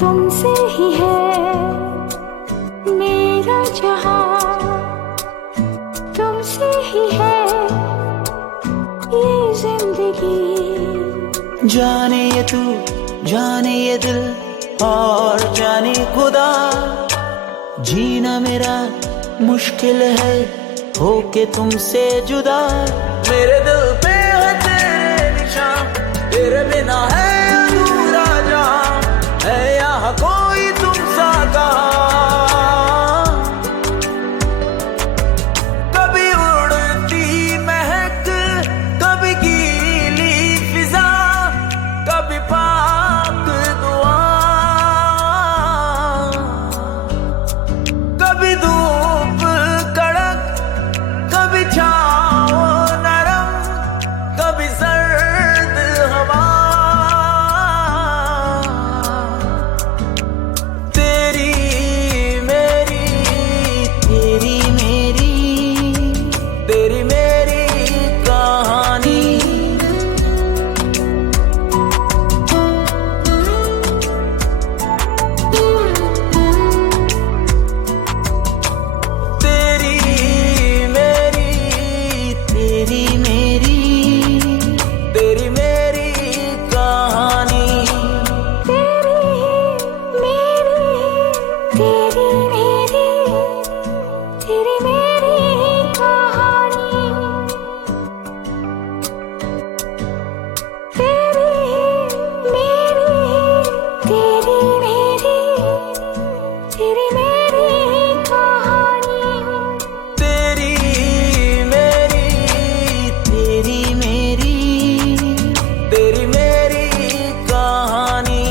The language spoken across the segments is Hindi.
तुमसे ही है मेरा जहां, तुमसे ही है ये जिंदगी। जाने ये तू, जाने ये दिल और जाने खुदा, जीना मेरा मुश्किल है होके तुमसे जुदा। मेरे दिल पे है तेरे निशान, तेरे बिना है अधूरा जहां, है यहाँ कोई तुम सा कहाँ। कभी उड़ती महक, कभी गीली फिजा, कभी पाक दुआ, कभी धूप कड़क, कभी छाँव नरम, कभी सर्द हवा। तेरी मेरी, तेरी मेरी, तेरी मेरी कहानी। तेरी मेरी, तेरी मेरी, तेरी मेरी कहानी। तेरी मेरी, तेरी मेरी, तेरी मेरी कहानी। तेरी मेरी, तेरी मेरी, तेरी मेरी कहानी। तेरी मेरी, तेरी मेरी, तेरी मेरी कहानी।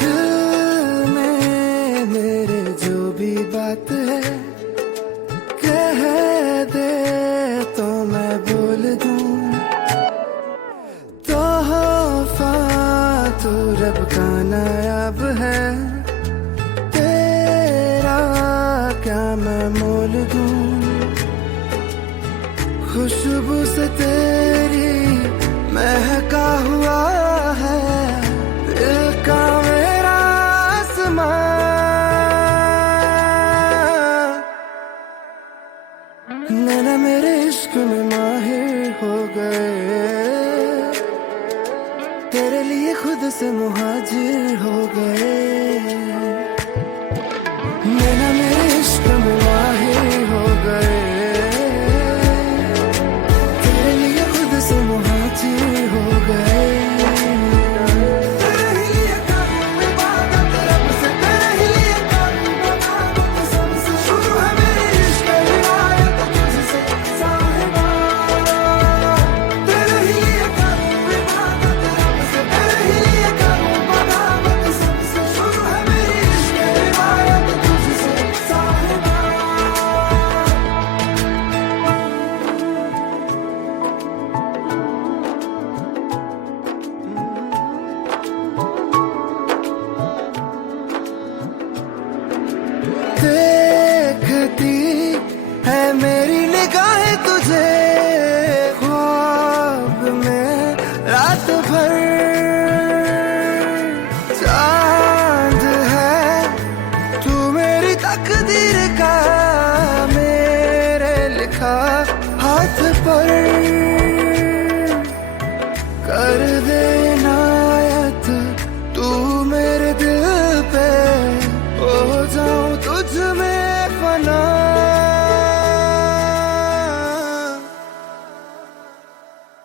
दिल में मेरे जो भी बात है कह दे तो मैं बोल दूं। तोहफा तो रब का नायाब है, तेरा क्या मैं मोल दूं। खुशबू से तेरी महका हुआ है दिल का मेरा आसमां। नैना मेरे इश्क में माहिर हो गए, तेरे लिए खुद से मुहाजिर हो गए। नैना मेरे इश्क में माहिर हो गए, तेरे लिए खुद से मुहाजिर हो गए। तेरे ही लिए करूं इबादत रब से, तेरे ही लिए करूं बगावत सबसे। शुरू है मेरी इश्क रिवायत तुझसे साहिबा। तेरे ही लिए करूं इबादत रब से, तेरे ही लिए करूं बगावत सबसे। शुरू है मेरी इश्क रिवायत तुझसे साहिबा। देखती है मेरी निगाहें तुझे ख्वाब में रात भर। चांद है तू मेरी तकदीर का, मेरे लिखा हाथ पर। कर दे इनायत तू मेरे दिल पे, हो जाऊं तुझ में फना।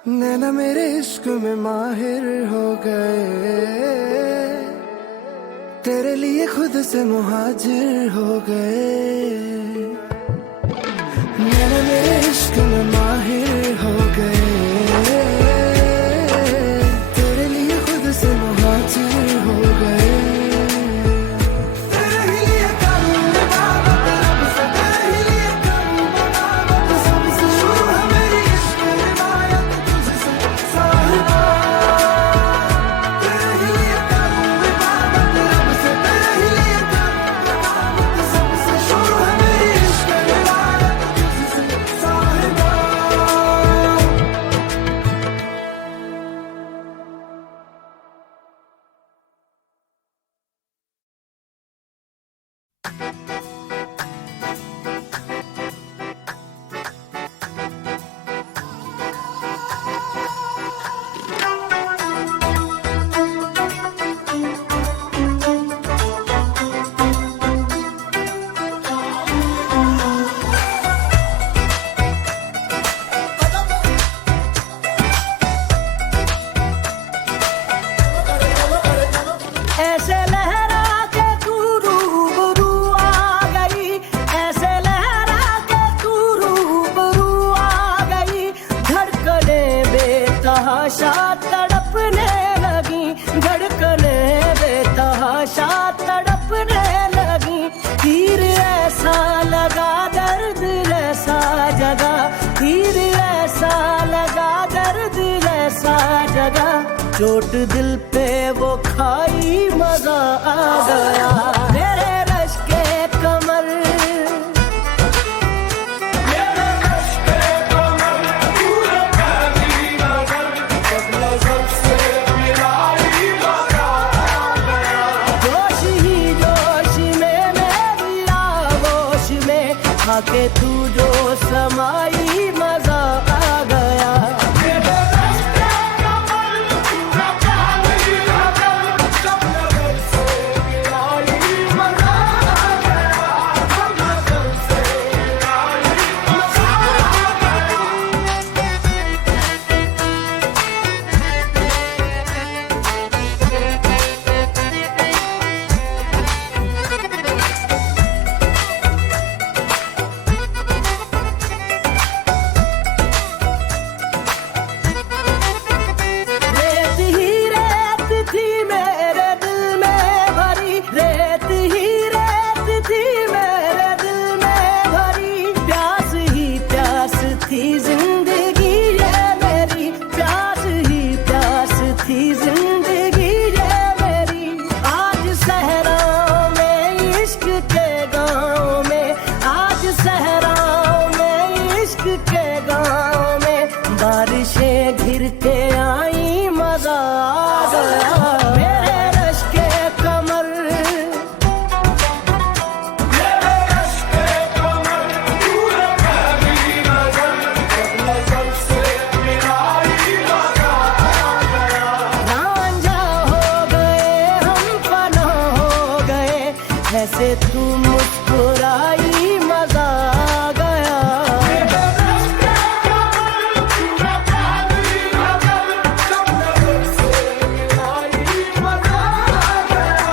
नैना मेरे इश्क में माहिर हो गए, तेरे तेरे लिए खुद से मुहाजिर हो गए, मैंने मेरे इश्क में माहिर हो गए, तेरे लिए खुद से मुहाजिर हो गए। तेरे ही लिए करूं इबादत रब से, तेरे ही लिए करूं बगावत सबसे, शुरू है मेरी इश्क रिवायत तुझसे साहिबा। तेरे ही लिए करूं इबादत रब से, तेरे ही लिए करूं बगावत सबसे, शुरू है मेरी इश्क रिवायत तुझसे साहिबा। ऐसे लहरा के तू रूबरू आ गई, ऐसे लहरा के तू रूबरू आ गई, धड़कने बेतहाशा तड़पने लगी, धड़कने बेतहाशा तड़पने लगी, तीर ऐसा लगा दर्द ऐसा जगा, तीर ऐसा लगा दर्द ऐसा जगा, चोट दिल पे वो खाई मजा आ गया, मेरे रश के कमर, मेरे रश के कमर, पूरे पहली नजर, जब नजर से मिलाई मजा आ गया, जोश ही जोश में मेरी आगोश में आके तू जो समाई मजा आ गया। रेत ही रेत थी मेरे दिल में भरी, रेत ही रेत थी मेरे दिल में भरी, प्यास ही प्यास थी जिंदगी ये मेरी, प्यास ही प्यास थी जिंदगी ये मेरी, आज सहराओं में इश्क के गाँव में, आज सहराओं में इश्क के गाँव में, बारिशें घिर के आई मजा आ गया, मेरे रश के कमर, मेरे रश के कमर, पूरे पहली नजर, जब नजर से मिलाई मजा आ गया, रांझा हो गए हम फना हो गए, ऐसे तू मुस्कुराई मजा आ गया, मेरे रश के कमर, पूरे पहली नजर, जब नजर से मिलाई मजा आ गया,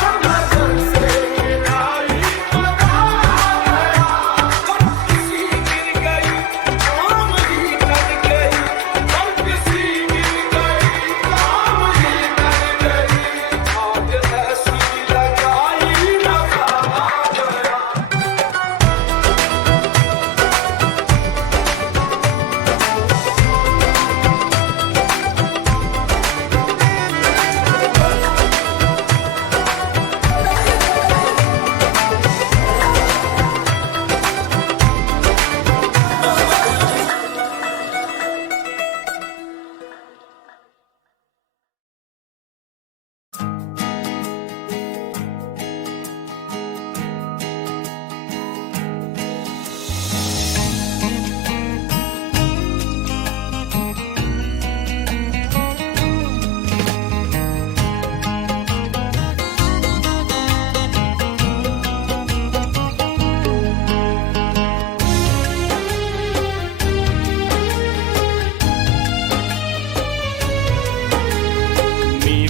जब नजर से मिलाई मजा आ गया, हम किसी गिर गई, काम ही कर गई, हम किसी गिर गई, काम ही कर गई, आज ऐसी लगाई मजा आ गया।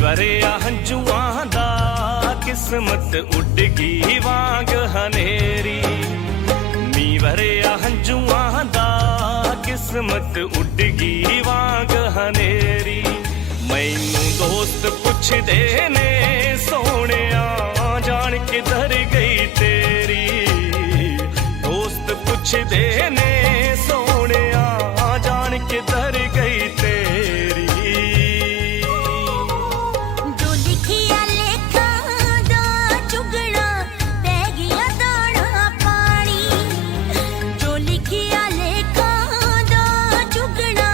ਵਰਿਆ ਹੰਝੂਆਂ ਦਾ ਕਿਸ किस्मत उड गई वांग हनेरी नी भरिया हंजुआं दा किस्मत उड गई वांग हनेरी मैनू दोस्त पुछदे ने सोहणिया जान किधर गई तेरी दोस्त पुछदे ने सोहणिया जान किधर गई तेरी जो लिखिया लेखा दा चुगड़ा पै गया दाना पानी जो लिखिया लेखा दा चुगड़ा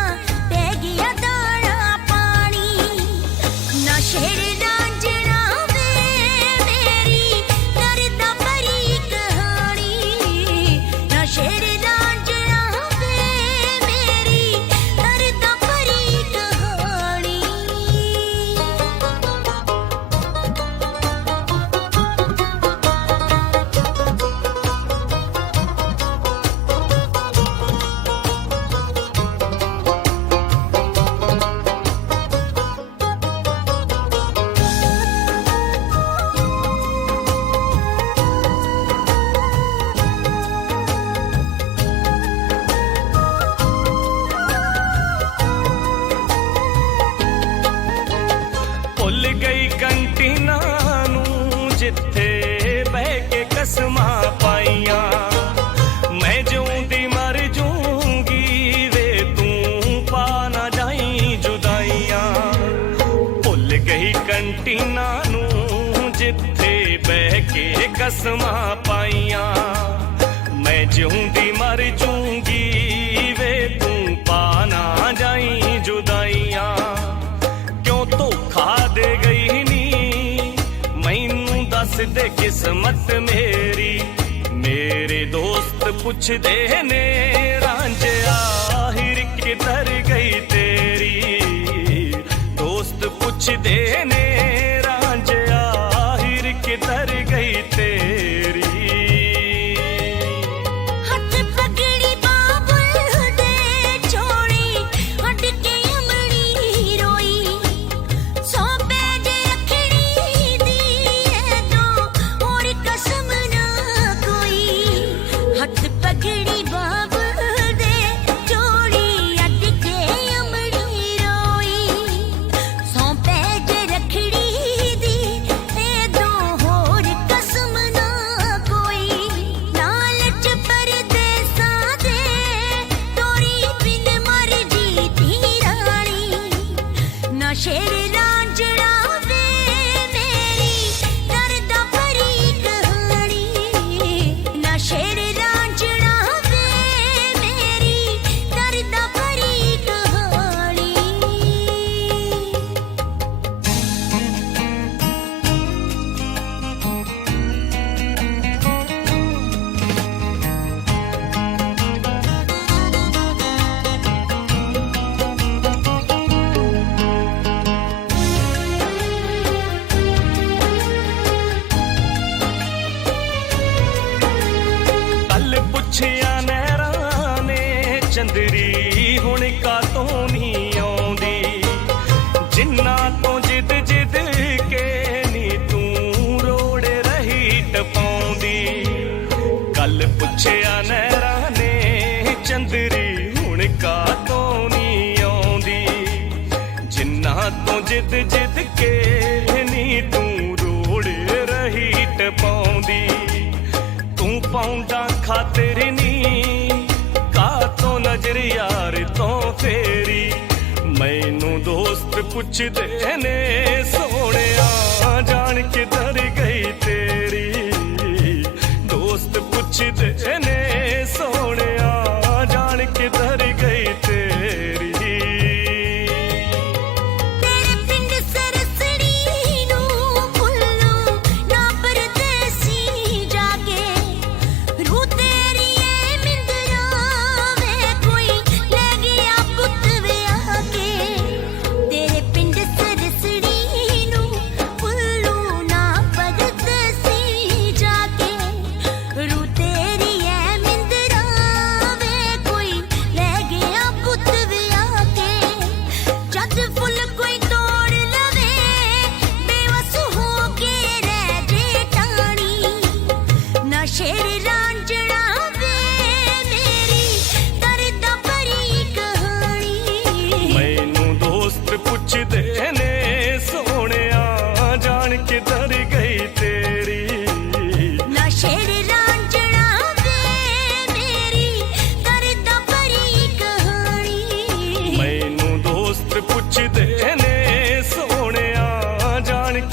पै गया दाना पानी ना शेर रांझना वे मेरी करदा भरी कहानी ना शेर रांझना वे मेरी करदा भरी कहानी ਭੁੱਲ ਗਈ ਕੰਟੀਨਾਂ ਨੂੰ ਜਿੱਥੇ ਬਹਿ ਕੇ ਕਸਮਾਂ ਪਾਈਆਂ ਮੈਂ ਜਿਉਂਦੀ ਮਰ ਜੂੰਗੀ ਵੇ ਤੂੰ ਪਾ ਨਾ ਜਾਈ ਜੁਦਾਈਆਂ ਭੁੱਲ ਗਈ ਕੰਟੀਨਾਂ ਨੂੰ ਜਿੱਥੇ ਬਹਿ ਕੇ ਕਸਮਾਂ ਪਾਈਆਂ ਮੈਂ ਜਿਉਂਦੀ ਮਰ ਜੂੰਗੀ ਵੇ ਤੂੰ ਪਾ ਨਾ ਜਾਈ ਜੁਦਾਈਆਂ क्यों धोखा दे गई नी मैनू दस दे किस्मत मेरी मेरे दोस्त पुछदे ने रांझिया आखिर किधर गई तेरी दोस्त पुछदे ने रांझिया आखिर किधर गई तेरी हथ पगड़ी बाबुल दे छोड़ी हट के अमड़ी रोई सौंपे जे रखड़ी दी है तो और कसम ना कोई हथ पगड़ी बाबुल दे छोड़ी हट के अमड़ी रोई सौंपे जे रखड़ी दी है तो और कसम ना कोई लालच परदेसा दे तोरी बिन मर जीती रानी ना शेर रांझना वे मेरी करदा भरी कहानी ना शेर रांझना वे मेरी करदा भरी कहानी ਕੱਲ ਪੁੱਛਿਆ ਨਹਿਰਾਂ ਨੇ ਚੰਦਰੀ ਹੁਣ ਕਾਤੋਂ ਨਹੀਂ ਆਉਂਦੀ ਜਿੰਨਾ ਤੋਂ ਜਿੱਦ ਜਿੱਦ ਕੇ ਨੀ ਤੂੰ ਰੋੜ ਰਹੀ ਟਪਾਉਂਦੀ ਕੱਲ ਪੁੱਛਿਆ ਨਹਿਰਾਂ ਨੇ ਚੰਦਰੀ ਹੁਣ ਕਾਤੋਂ ਨਹੀਂ ਆਉਂਦੀ ਜਿੰਨਾ ਤੋਂ ਜਿੱਦ ਜਿੱਦ ਕੇ ਨੀ ਤੂੰ ਰੋੜ ਰਹੀ ਟਪਾਉਂਦੀ ਤੂੰ ਪਾਉਂਦਾ ਖਾਤਰ ਨੀ ਕਾਤੋਂ ਨਜ਼ਰ ਯਾਰ ਤੋਂ ਫੇਰੀ ਮੈਨੂੰ ਦੋਸਤ ਪੁੱਛਦੇ ਨੇ ਸੋਹਣਿਆ ਜਾਣ ਕਿਧਰ ਗਈ ਤੇਰੀ ਦੋਸਤ ਪੁੱਛਦੇ ਨੇ ਸੋਹਣਿਆ ਜਾਣ ਕਿਧਰ ਗਈ ਤੇਰੀ तेरे पिंड सरसड़ी नू भुल्लू ना परदेसी जागे रू तेरी ए मिंदरा वे कोई ले गया पुत वे आके तेरे पिंड सरसड़ी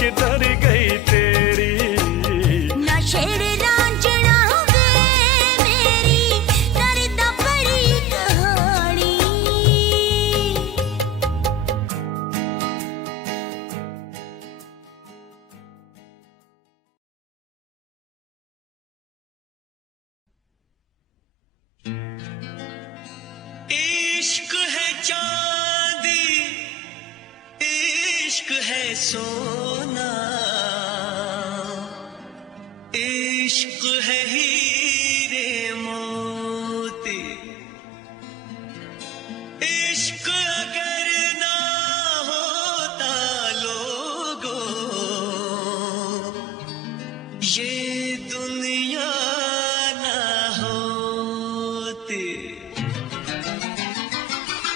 किधर गई तेरी ना शेर रांझना वे मेरी दर्द भरी कहानी। इश्क है चांदी इश्क है सोना इश्क है हीरे मोती इश्क अगर ना होता लोगों ये दुनिया ना होती।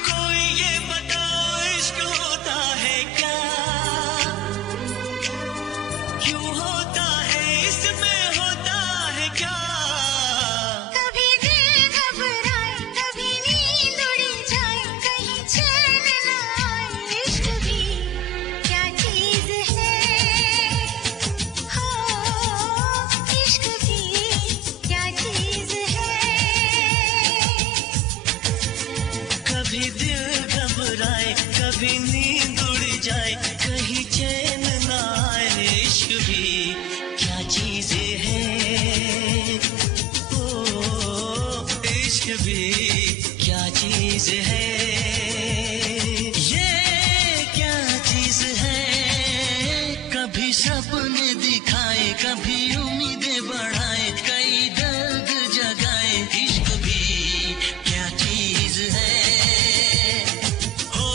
कोई ये बताओ इश्क होता है क्या क्यों होता है इसमें होता है क्या। कभी दिल घबराए कभी नींद उड़ जाए कहीं चैन न आए इश्क भी क्या चीज है हो इश्क भी क्या चीज है। कभी दिल घबराए कभी नींद उड़ जाए कहीं चैन ना आए इश्क भी क्या चीज है ओ इश्क भी क्या चीज है। ये क्या चीज है कभी सपने दिखाए कभी उम्मीदें बढ़ाए कई दर्द जगाए इश्क भी क्या चीज है हो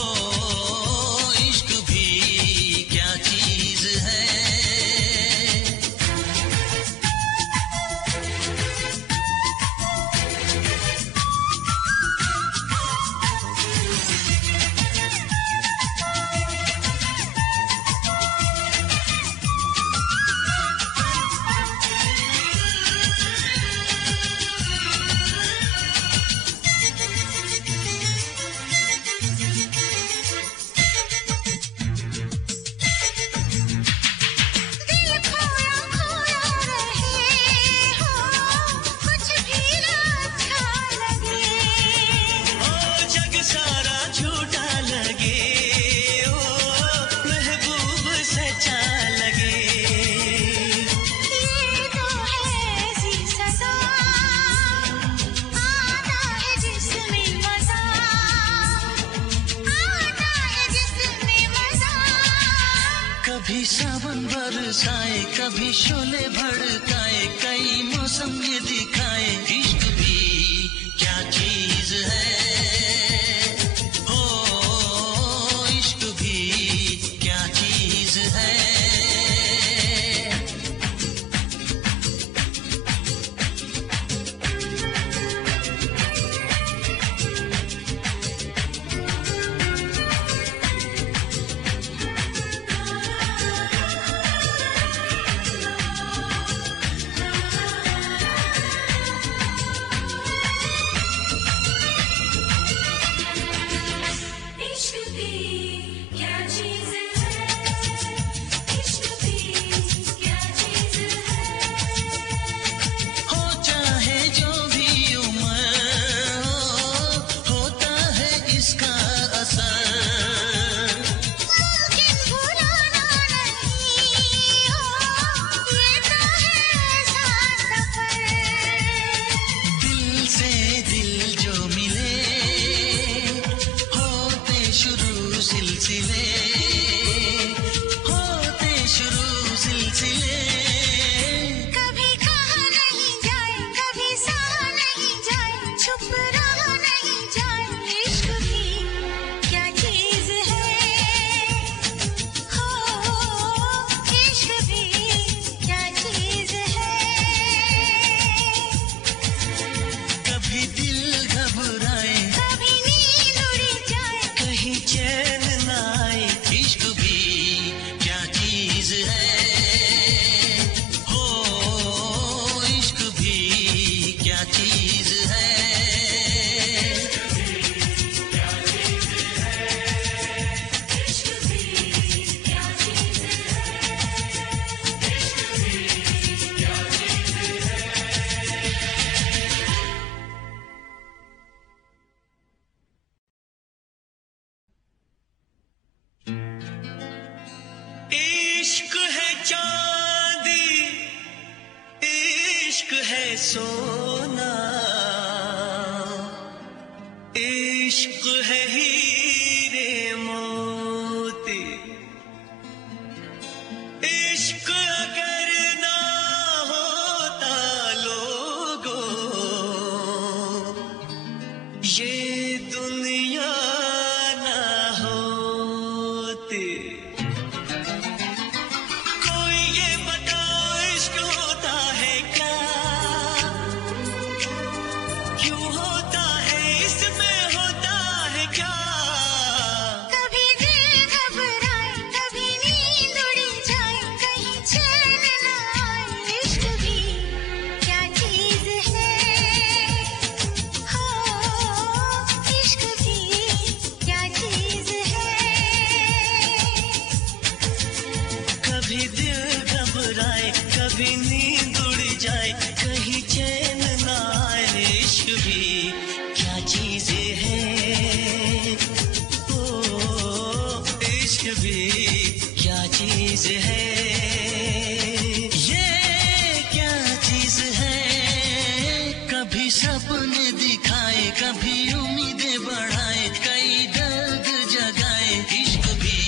इश्क भी क्या चीज है। दिल खोया खोया रहे हो कुछ भी ना अच्छा लगे। ओ जग सारा झूठा लगे ओ महबूब सच्चा लगे। ये तो है ऐसी सजा आता है जिसमें मजा आता है जिसमें मजा। कभी सावन बरसाए कभी शोले भड़काए कई मौसम ये दिखाए इश्क भी क्या चीज है हो इश्क भी क्या चीज है। इश्क है चांदी, इश्क है सोना, इश्क है हीरे मोती। इश्क अगर ना होता लोगों, ये दुनिया ना होती। कोई ये बताओ इश्क होता है क्या, क्यों होता है, इसमें होता है क्या। कभी दिल घबराए, कभी नींद उड़ जाए, कहीं चैन न आए। इश्क भी क्या चीज है, हो इश्क भी क्या चीज है। कभी दिल घबराए, कभी नींद उड़ जाए, कहीं चैन ना आए। इश्क भी क्या चीज है, ओ इश्क भी क्या चीज है। ये क्या चीज है, कभी सपने दिखाए, कभी उम्मीदें बढ़ाए, कई दर्द जगाए। इश्क भी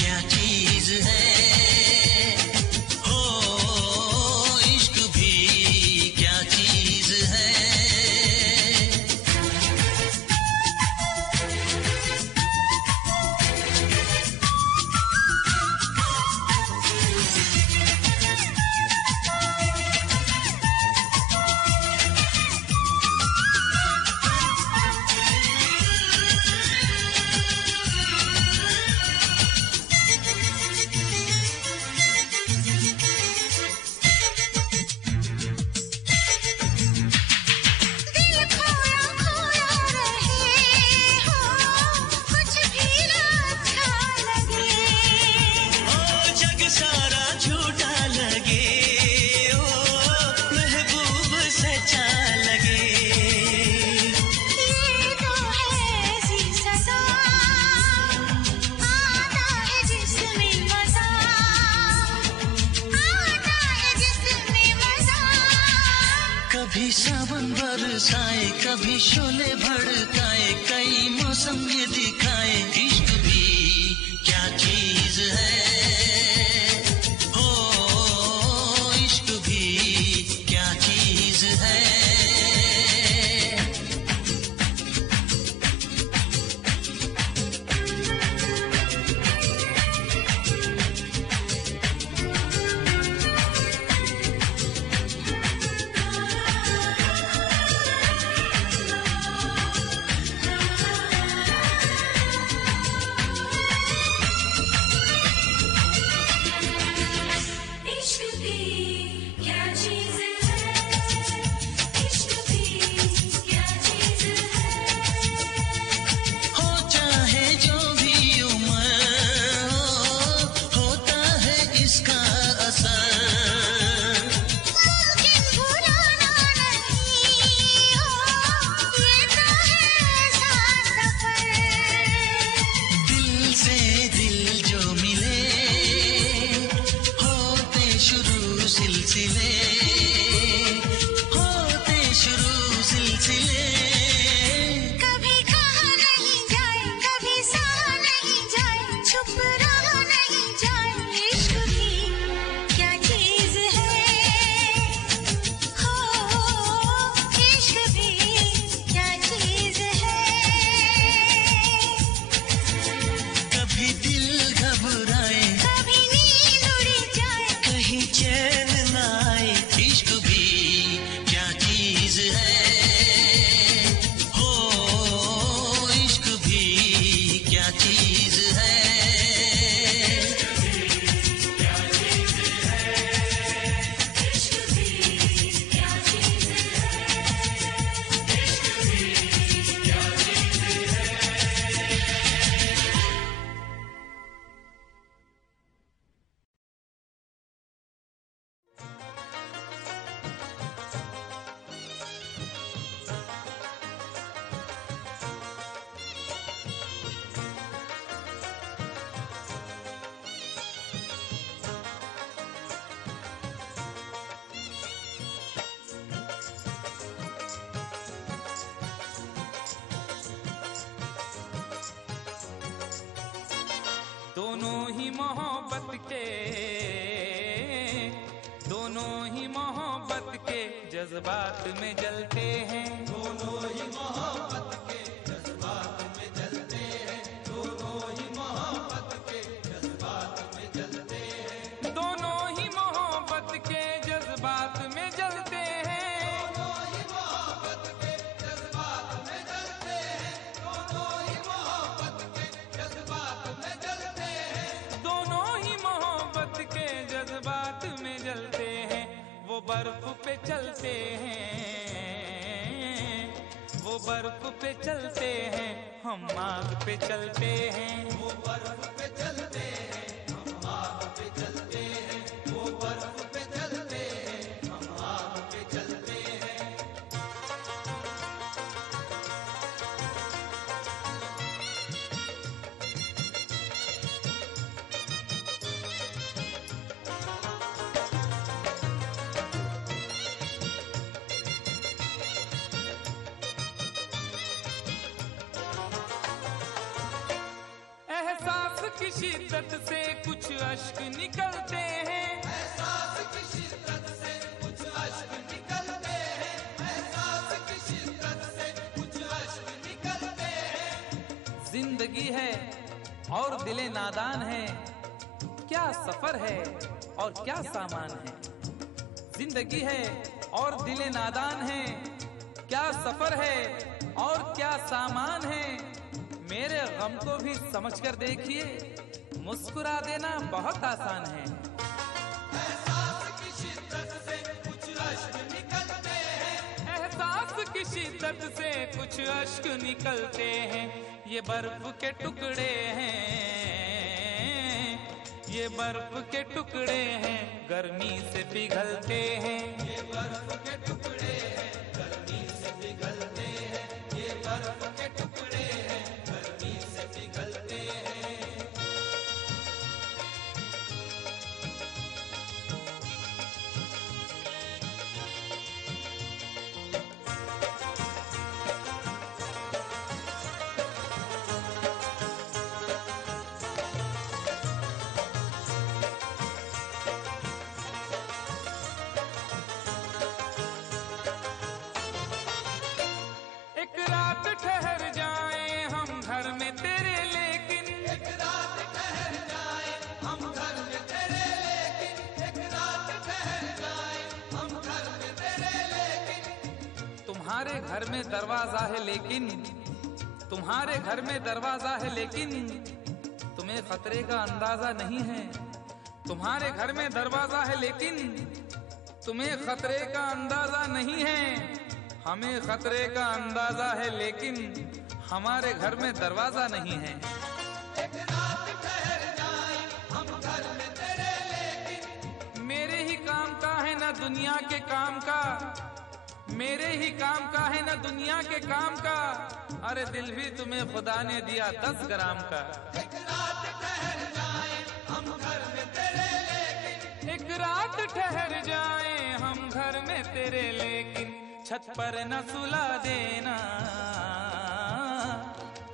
क्या चीज है, ओ इश्क भी क्या चीज है। दिल खोया खोया रहे, हो कुछ भी ना अच्छा लगे। ओ जग सारा झूठा लगे, ओ महबूब सच्चा लगे। ये तो है ऐसी सजा, आता है जिसमें मजा, आता है जिसमें मजा। कभी सावन बरसाए, कभी शोले भड़काए, कई मौसम ये दिखाए। इश्क भी क्या चीज है, हो इश्क भी क्या चीज है। दोनों ही मोहब्बत के जज्बात में जलते हैं। दोनों ही मोहब्बत के जज्बात में जलते हैं। दोनों ही मोहब्बत के जज्बात में जलते हैं। दोनों ही मोहब्बत के जज्बात में जलते हैं। दोनों ही मोहब्बत के जज्बात में जलते हैं। दोनों ही मोहब्बत के जज्बात में जलते हैं। दोनों ही मोहब्बत के जज्बात में जलते हैं। वो बर्फ पे चलते हैं, वो बर्फ पे चलते हैं, हम आग पे चलते हैं। वो बर्फ पे चलते हैं, हम आग पे चलते हैं। वो बर्फ पे चलते हैं, हम आग पे चलते हैं। एहसास की शिद्दत से कुछ अश्क निकलते हैं। एहसास की शिद्दत से कुछ अश्क निकलते हैं। एहसास की शिद्दत से कुछ अश्क निकलते हैं। जिंदगी है और दिले नादान है, क्या सफर है और क्या सामान है। जिंदगी है और दिले नादान है, क्या सफर है और क्या सामान है। मेरे गम को भी समझकर देखिए, मुस्कुरा देना बहुत आसान है। एहसास की शिद्दत से कुछ अश्क निकलते हैं। एहसास की शिद्दत से कुछ अश्क निकलते हैं। ये बर्फ के टुकड़े हैं, ये बर्फ के टुकड़े हैं, गर्मी से पिघलते हैं। ये बर्फ के टुकड़े हैं, गर्मी से पिघलते हैं। ये बर्फ के टुकड़े हैं, गर्मी से पिघलते हैं। एक रात ठहर जाए हम घर में तेरे, लेकिन एक रात ठहर जाए हम घर में तेरे, लेकिन एक रात ठहर जाए हम घर में तेरे, लेकिन तुम्हारे घर में दरवाजा है, लेकिन तुम्हारे घर में दरवाजा है, लेकिन तुम्हें खतरे का अंदाजा नहीं है। तुम्हारे घर में दरवाजा है, लेकिन तुम्हें खतरे का अंदाजा नहीं है। हमें खतरे का अंदाजा है, लेकिन हमारे घर में दरवाजा नहीं है। एक रात ठहर जाए हम घर में तेरे, लेकिन मेरे ही काम का है ना दुनिया के काम का, मेरे ही काम का है ना दुनिया के काम का। अरे दिल भी तुम्हें खुदा ने दिया 10 ग्राम का। एक रात ठहर जाए हम घर में तेरे, लेकिन एक रात ठहर जाए हम घर में तेरे, लेकिन छत पर न सुला देना,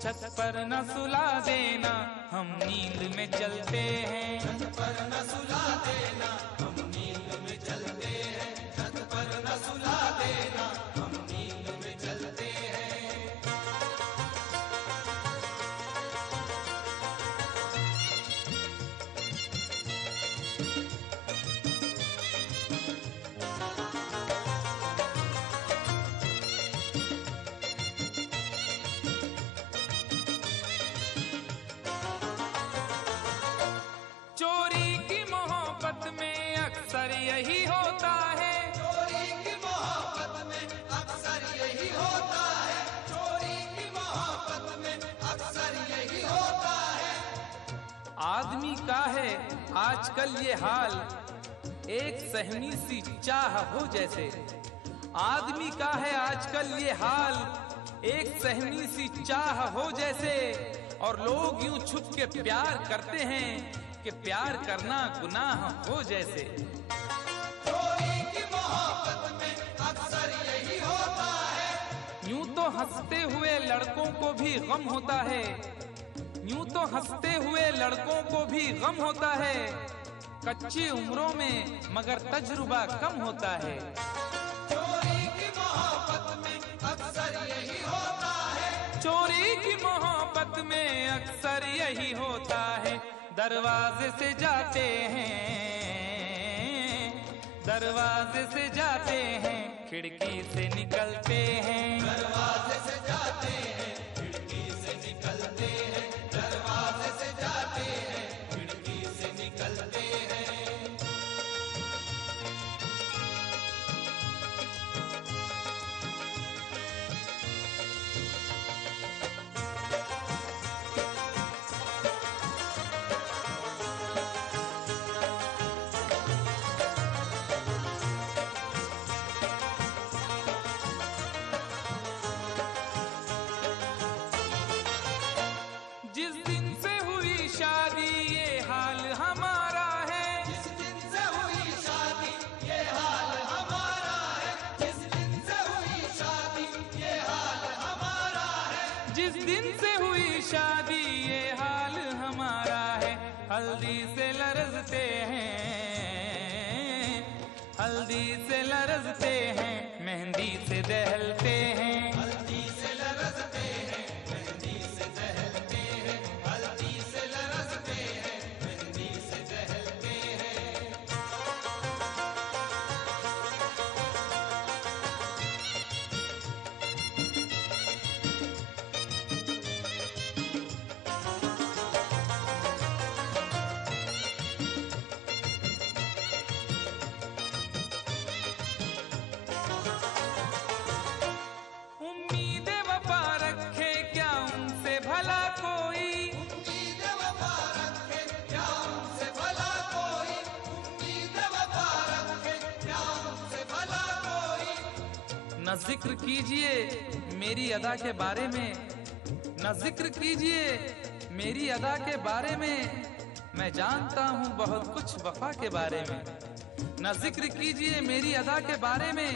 छत पर न सुला देना, हम नींद में चलते हैं। छत पर न सुला देना, हम नींद में चलते हैं। छत पर न सुला देना, हम नींद में चलते हैं। चोरी की मोहब्बत में अक्सर यही होता है। चोरी की मोहब्बत में अक्सर यही होता है। चोरी की मोहब्बत में अक्सर यही होता है। आदमी का है आजकल ये हाल, एक सहमी सी चाह हो जैसे। आदमी का है आजकल ये हाल, एक सहमी सी चाह हो जैसे। और लोग यूं छुप के प्यार करते हैं कि प्यार करना गुनाह हो जैसे। चोरी की मोहब्बत में अक्सर यही होता है। यूं तो हंसते हुए लड़कों को भी गम होता है, यूं तो हंसते हुए लड़कों को भी गम होता है, कच्ची उम्रों में मगर तजुर्बा कम होता है। चोरी की मोहब्बत में अक्सर यही होता है, चोरी की मोहब्बत में अक्सर यही होता है। दरवाजे से जाते हैं, दरवाजे से जाते हैं, खिड़की से निकलते हैं। दरवाजे से जाते हैं, खिड़की से निकलते हैं, दरवाजे से जाते हैं, खिड़की से निकलते हैं। जिस दिन से हुई शादी ये हाल हमारा है, जिस दिन से हुई शादी ये हाल हमारा है, जिस दिन से हुई शादी ये हाल हमारा है, जिस दिन से हुई शादी ये हाल हमारा है। हल्दी से लरजते हैं, हल्दी से लरजते हैं, मेहंदी से दहलते हैं। हल्दी से लरजते हैं, मेहंदी से दहलते हैं, हल्दी से लरजते हैं, मेहंदी से दहलते हैं। उम्मीद वफा रखे क्या उनसे भला कोई, उम्मीद वफा रखे क्या उनसे भला कोई, उम्मीद वफा रखे क्या उनसे भला कोई। न जिक्र कीजिए मेरी अदा के बारे में, न जिक्र कीजिए मेरी अदा के बारे में, मैं जानता हूँ बहुत कुछ वफा के बारे में। न जिक्र कीजिए मेरी अदा के बारे में,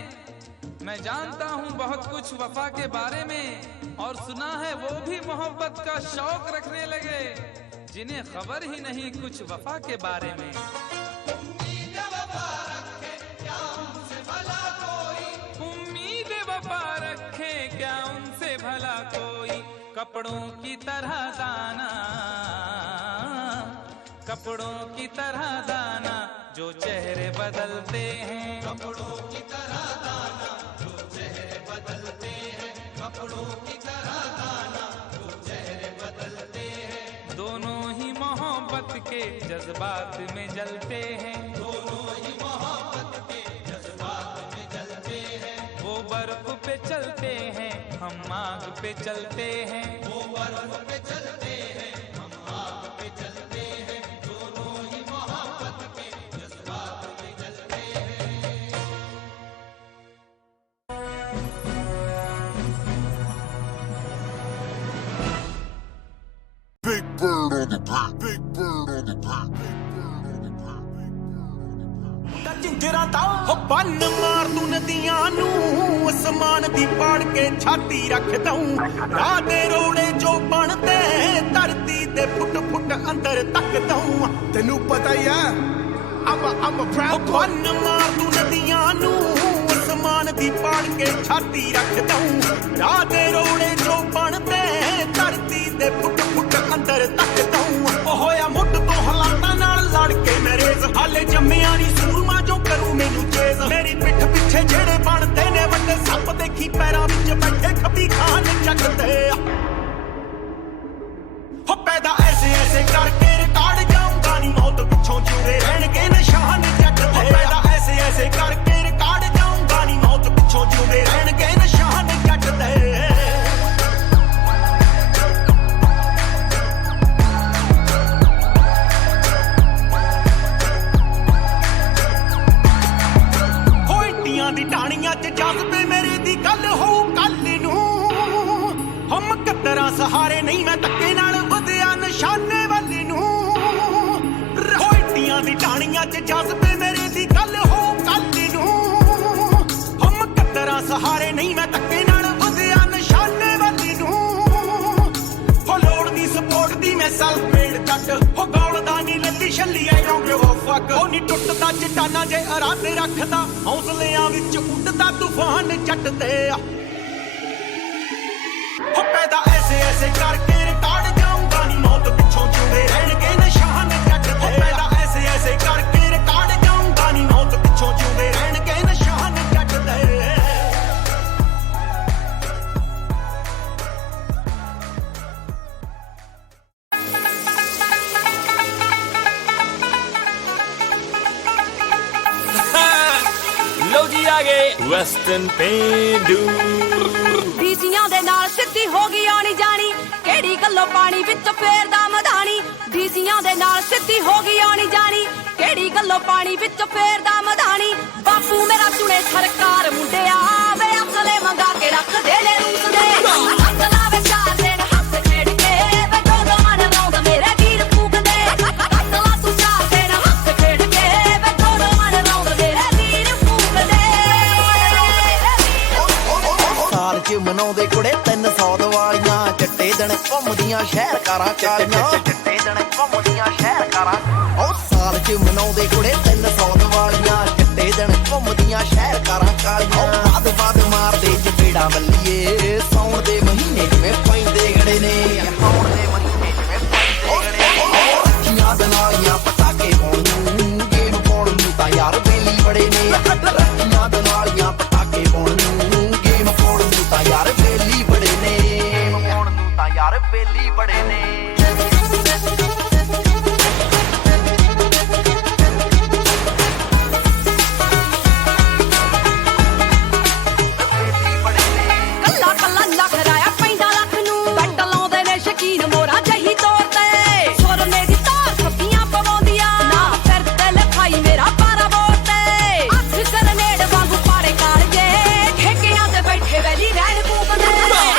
मैं जानता हूँ बहुत कुछ वफा के बारे में। और सुना है वो भी मोहब्बत का शौक रखने लगे, जिन्हें खबर ही नहीं कुछ वफा के बारे में। उम्मीद वफा रखे क्या उनसे भला कोई, उम्मीद वफा रखे क्या उनसे भला कोई। कपड़ों की तरह दाना, कपड़ों की तरह दाना, जो चेहरे बदलते हैं। कपड़ों की तरह दाना जो चेहरे बदलते हैं, कपड़ों की तरह दाना जो चेहरे बदलते हैं। दोनों ही मोहब्बत के जज्बात में जलते हैं, दोनों ही मोहब्बत के जज्बात में जलते हैं। वो बर्फ पे चलते हैं, हम आग पे चलते हैं। वो बर्फ पे चलते हैं, हम आग पे चलते हैं। दोनों ही मोहब्बत के जज्बात में जलते हैं। Big bird on the beat. Big bird on the beat. Big bird on the beat. ਜਿੰਜਰਾ ਦਾ ਹੋ ਬੰਨ ਮਾਰ ਤੂੰ ਨਦੀਆਂ ਨੂੰ, ਅਸਮਾਨ ਦੀ ਪਾੜ ਕੇ ਛਾਤੀ ਰੱਖ ਦਊਂ। ਰਾਹ ਦੇ ਰੋੜੇ ਜੋ ਬਣਦੇ ਧਰਤੀ ਦੇ ਫੁੱਟ ਫੁੱਟ ਅੰਦਰ ਤੱਕ ਦਊਂ। ਤੈਨੂੰ ਪਤਾ ਹੀ ਆ I'm a ਹੋ proud boy। ਬੰਨ ਮਾਰ ਤੂੰ ਨਦੀਆਂ ਨੂੰ, ਅਸਮਾਨ ਦੀ ਪਾੜ ਕੇ ਛਾਤੀ ਰੱਖ ਦਊਂ। ਰਾਹ ਦੇ ਰੋੜੇ ਜੋ ਬਣਦੇ ਧਰਤੀ ਦੇ ਫੁੱਟ ਫੁੱਟ ਅੰਦਰ ਤੱਕ ਦਊਂ। ਉਹ ਹੋਇਆ ਮੁੱਢ ਤੋਂ ਹਾਲਾਤਾਂ ਨਾਲ ਲੜ ਕੇ ਮੈਂ ਰੇਜ਼, ਹਾਲੇ ਜੰਮਿਆ ਨਹੀਂ ਸੂਰਮਾ ਜੋ ਕਰੂ ਮੈਨੂੰ ਚੇਜ਼। ਮੇਰੀ ਪਿੱਠ ਪਿੱਛੇ ਜਿਹੜੇ ਬਣਦੇ ਨੇ ਵੱਡੇ ਸੱਪ, ਦੇਖੀ ਪੈਰਾਂ ਵਿੱਚ ਬੈਠੇ ਖੱਬੀ ਖਾਨ ਚੱਕਦੇ। ਹੋ ਪੈਦਾ ਐਸੇ ਐਸੇ ਕਰਕੇ ਰਿਕਾਰਡ ਜਾਊਂਗਾ ਨਹੀਂ ਮੌਤ ਪਿੱਛੋਂ ਜਿਉਂਦੇ ਰਹਿਣਗੇ ਨਿਸ਼ਾਨ ਚੱਕਦੇ। ਪੈਦਾ ਐਸੇ ਐਸੇ ਕਰਕੇ ਰਿਕਾਰਡ ਜਾਊਂਗਾ ਨਹੀਂ ਮੌਤ ਪਿੱਛੋਂ ਜਿਉਂਦੇ ਰਹਿਣਗੇ ਨਿਸ਼ਾਨ ਚੱਕਦੇ। ਦੀ ਟਾਣੀਆਂ 'ਚ ਜਜ਼ਬੇ ਮੇਰੇ ਦੀ ਗੱਲ ਹੋਊ ਕੱਲ ਨੂੰ। ਹਮ ਕਤਰਾ ਸਹਾਰੇ ਨਹੀਂ ਮੈਂ ਧੱਕੇ ਨਾਲ ਵਧਿਆ ਨਿਸ਼ਾਨੇ ਵੱਲ ਨੂੰ। ਰੋਟੀਆਂ ਦੀ ਟਾਣੀਆਂ 'ਚ ਜਜ਼ਬੇ ਮੇਰੇ ਦੀ ਗੱਲ ਹੋਊ ਕੱਲ ਨੂੰ। ਹਮ ਕਤਰਾ ਸਹਾਰੇ ਨਹੀਂ ਮੈਂ ਧੱਕੇ ਨਾਲ ਵਧਿਆ ਨਿਸ਼ਾਨੇ ਵੱਲ ਨੂੰ। ਹੋ ਲੋੜ ਦੀ ਸਪੋਰਟ ਦੀ ਮੈਂ ਛੱਲੀ I don't give a fuck ਉਹ ਨਹੀਂ ਟੁੱਟਦਾ ਚਟਾਨਾ ਜੇ ਇਰਾਦੇ ਰੱਖਦਾ ਹੌਸਲਿਆਂ ਵਿੱਚ ਉੱਡਦਾ ਤੂਫਾਨ ਜੱਟ ਤੇ ਹੋ ਪੈਦਾ ਐਸੇ ਐਸੇ ਕਰਕੇ ਰਿਕਾਰਡ ਜਾਊਂਗਾ ਨਹੀਂ ਮੌਤ ਪਿੱਛੋਂ ਜੁੜੇ ਰਹਿਣਗੇ ਨਿਸ਼ਾਨ ਜੱਟ ਤੇ ਹੋ ਪੈਦਾ ਐਸੇ ਐਸੇ ਕਰਕੇ ਰਿਕਾਰਡ ਜਾਊਂਗਾ ਨਹੀਂ ਮੌਤ ਪਿੱਛੋਂ ਜੁੜੇ ਰਹਿਣਗੇ ਨਿਸ਼ਾਨ ਜੱਟ ਤੇ ਲੋ ਜੀ ਆ ਗਏ ਵੈਸਟਰਨ ਪੇਂਡੂ ਡੀਜੀਆਂ ਦੇ ਨਾਲ ਸਿੱਧੀ ਹੋ ਗਈ ਆਣੀ ਜਾਣੀ ਕਿਹੜੀ ਗੱਲੋਂ ਪਾਣੀ ਵਿੱਚ ਫੇਰਦਾ ਮਧਾਣੀ ਡੀਜੀਆਂ ਦੇ ਨਾਲ ਸਿੱਧੀ ਹੋ ਗਈ ਆਣੀ ਜਾਣੀ ਕਿਹੜੀ ਗੱਲੋਂ ਪਾਣੀ ਵਿੱਚ ਫੇਰਦਾ ਮਧਾਣੀ ਬਾਪੂ ਮੇਰਾ ਸੁਣੇ ਸਰਕਾਰ ਮੁੰਡਿਆ ਵੇ ਅਸਲੇ ਮੰਗਾ ਕੇ ਰੱਖਦੇ ਨੇ ਰੂਸ ਦੇ ਹੱਥ ਲਾਵੇ ਚਾਰ ਦਿਨ ਹੱਥ ਖੇਡ ਕੇ ਵੇ ਦੋ ਮਨ ਰੌਂਦ ਮੇਰੇ ਵੀਰ ਫੂਕਦੇ ਹੱਥ ਲਾ ਤੂੰ ਚਾਰ ਦਿਨ ਹੱਥ ਖੇਡ ਕੇ ਵੇ ਦੋ ਮਨ ਰੌਂਦ ਮੇਰੇ ਵੀਰ ਫੂਕਦੇ ਸਾਲ ਚ ਮਨਾਉਂਦੇ ਕੁੜੇ 300 ਦੀਵਾਲੀਆਂ ਚੱਟੇ ਦਿਨ ਘੁੰਮਦੀਆਂ ਸ਼ਹਿਰ ਕਾਰਾਂ ਕਾਲੀਆਂ ਚੱਟੇ ਦਿਨ ਘੁੰਮਦੀਆਂ ਸ਼ਹਿਰ ਕਾਰਾਂ ਉਹ ਸਾਲ ਚ ਮਨਾਉਂਦੇ ਕੁੜੇ 300 ਦੀਵਾਲੀਆਂ ਚੱਟੇ ਦਿਨ ਘੁੰਮਦੀਆਂ ਸ਼ਹਿਰ ਕਾਰਾਂ ਕਾਲੀਆਂ ਬਾਦ ਬਾਦ ਮਾਰਦੇ ਚਪੇੜਾ ਬੱਲੀਏ ਸੌਣ ਦੇ ਮਹੀਨੇ ਜਿਵੇਂ ਪੈਂਦੇ ਗੜੇ ਨੇ ਸੌਣ ਦੇ ਮਹੀਨੇ ਜਿਵੇਂ ਪੈਂਦੇ ਗੜੇ ਨੇ ਰੱਖੀਆਂ ਦੇ ਨਾਲੀਆਂ ਪਟਾਕੇ ਪਾਉਣ ਨੂੰ ਗੇਮ ਪਾਉਣ ਨੂੰ ਤਾਂ ਯਾਰ ਬੇਲੀ ਬੜੇ ਨੇ ਰੱਖੀਆਂ ਦੇ ਨਾਲੀਆਂ ਪਟਾਕੇ ਪਾਉਣ ਨੂੰ ਗੇਮ ਪਾਉਣ ਨੂੰ ਤਾਂ ਯਾਰ ਬੇਲੀ ਬੜੇ ਨੇ ਗੇਮ ਪਾਉਣ ਨੂੰ ਤਾਂ ਯਾਰ ਬੇਲੀ ਬੜੇ ਨੇ ਕੱਲਾ ਕੱਲਾ ਲੱਖ ਰਾਇਆ ਪੈਂਦਾ ਲੱਖ ਨੂੰ ਬੱਟ ਲਾਉਂਦੇ ਨੇ ਸ਼ਕੀਨ ਮੋਰਾ ਜਹੀ ਤੌਰ ਤੇ ਸੁਰਨੇ ਦੀ ਤਾਰ ਥੱਪੀਆਂ ਪਵਾਉਂਦੀਆਂ ਨਾ ਫਿਰ ਤੇ ਲਿਖਾਈ ਮੇਰਾ ਪਾਰਾ ਬੋਰ ਤੇ ਅੱਖ ਕਰਨੇੜ ਵਾਂਗੂ ਪਾੜੇ ਕਾਲਜੇ ਠੇਕਿਆਂ ਤੇ ਬੈਠੇ ਵੈਲੀ ਰਹਿਣ ਕੂਕਦੇ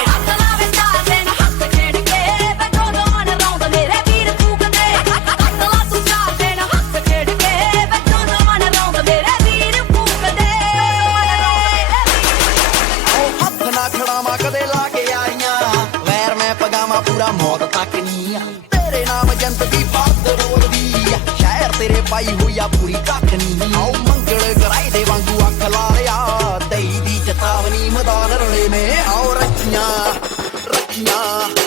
ਹੱਥ ਲਾਵੇ ਚਾਰ ਦਿਨ ਹੱਥ ਖੇਡ ਕੇ ਵੇ ਦੋ ਮਨ ਰੌਂਦ ਮੇਰੇ ਵੀਰ ਫੂਕਦੇ ਹੱਥ ਲਾ ਤੂੰ ਚਾਰ ਦਿਨ ਹੱਥ ਖੇਡ ਕੇ ਵੇ ਦੋ ਮਨ ਰੌਂਦ ਮੇਰੇ ਵੀਰ ਫੂਕਦੇ ਉਹ ਹੱਥ ਨਾ ਖੜਾਵਾਂ ਕਦੇ ਲਾ ਕੇ ਆਈਆਂ ਵੈਰ ਮੈਂ ਪਗਾਵਾਂ ਪੂਰਾ ਮੌਤ ਤੱਕ ਨਹੀਂ ਆ ਤੇਰੇ ਨਾਮ ਜੰਤ ਦੀ ਬਾਤ ਰੋਲਦੀ ਆ ਸ਼ਹਿਰ ਤੇਰੇ ਪਾਈ ਹੋਈ ਆ ਪੂਰੀ ਕੱਖ ਨਹੀਂ ਆਓ ਮੰਗਲ ਗਰਾਈ ਦੇ ਵਾਂਗੂ ਅੱਖ ਲਾ ਲਿਆ ਦਈ ਦੀ ਚੇਤਾਵਨੀ ਮੈਦਾਨ ਰਲੇ ਨੇ ਆਓ ਰੱਖੀਆਂ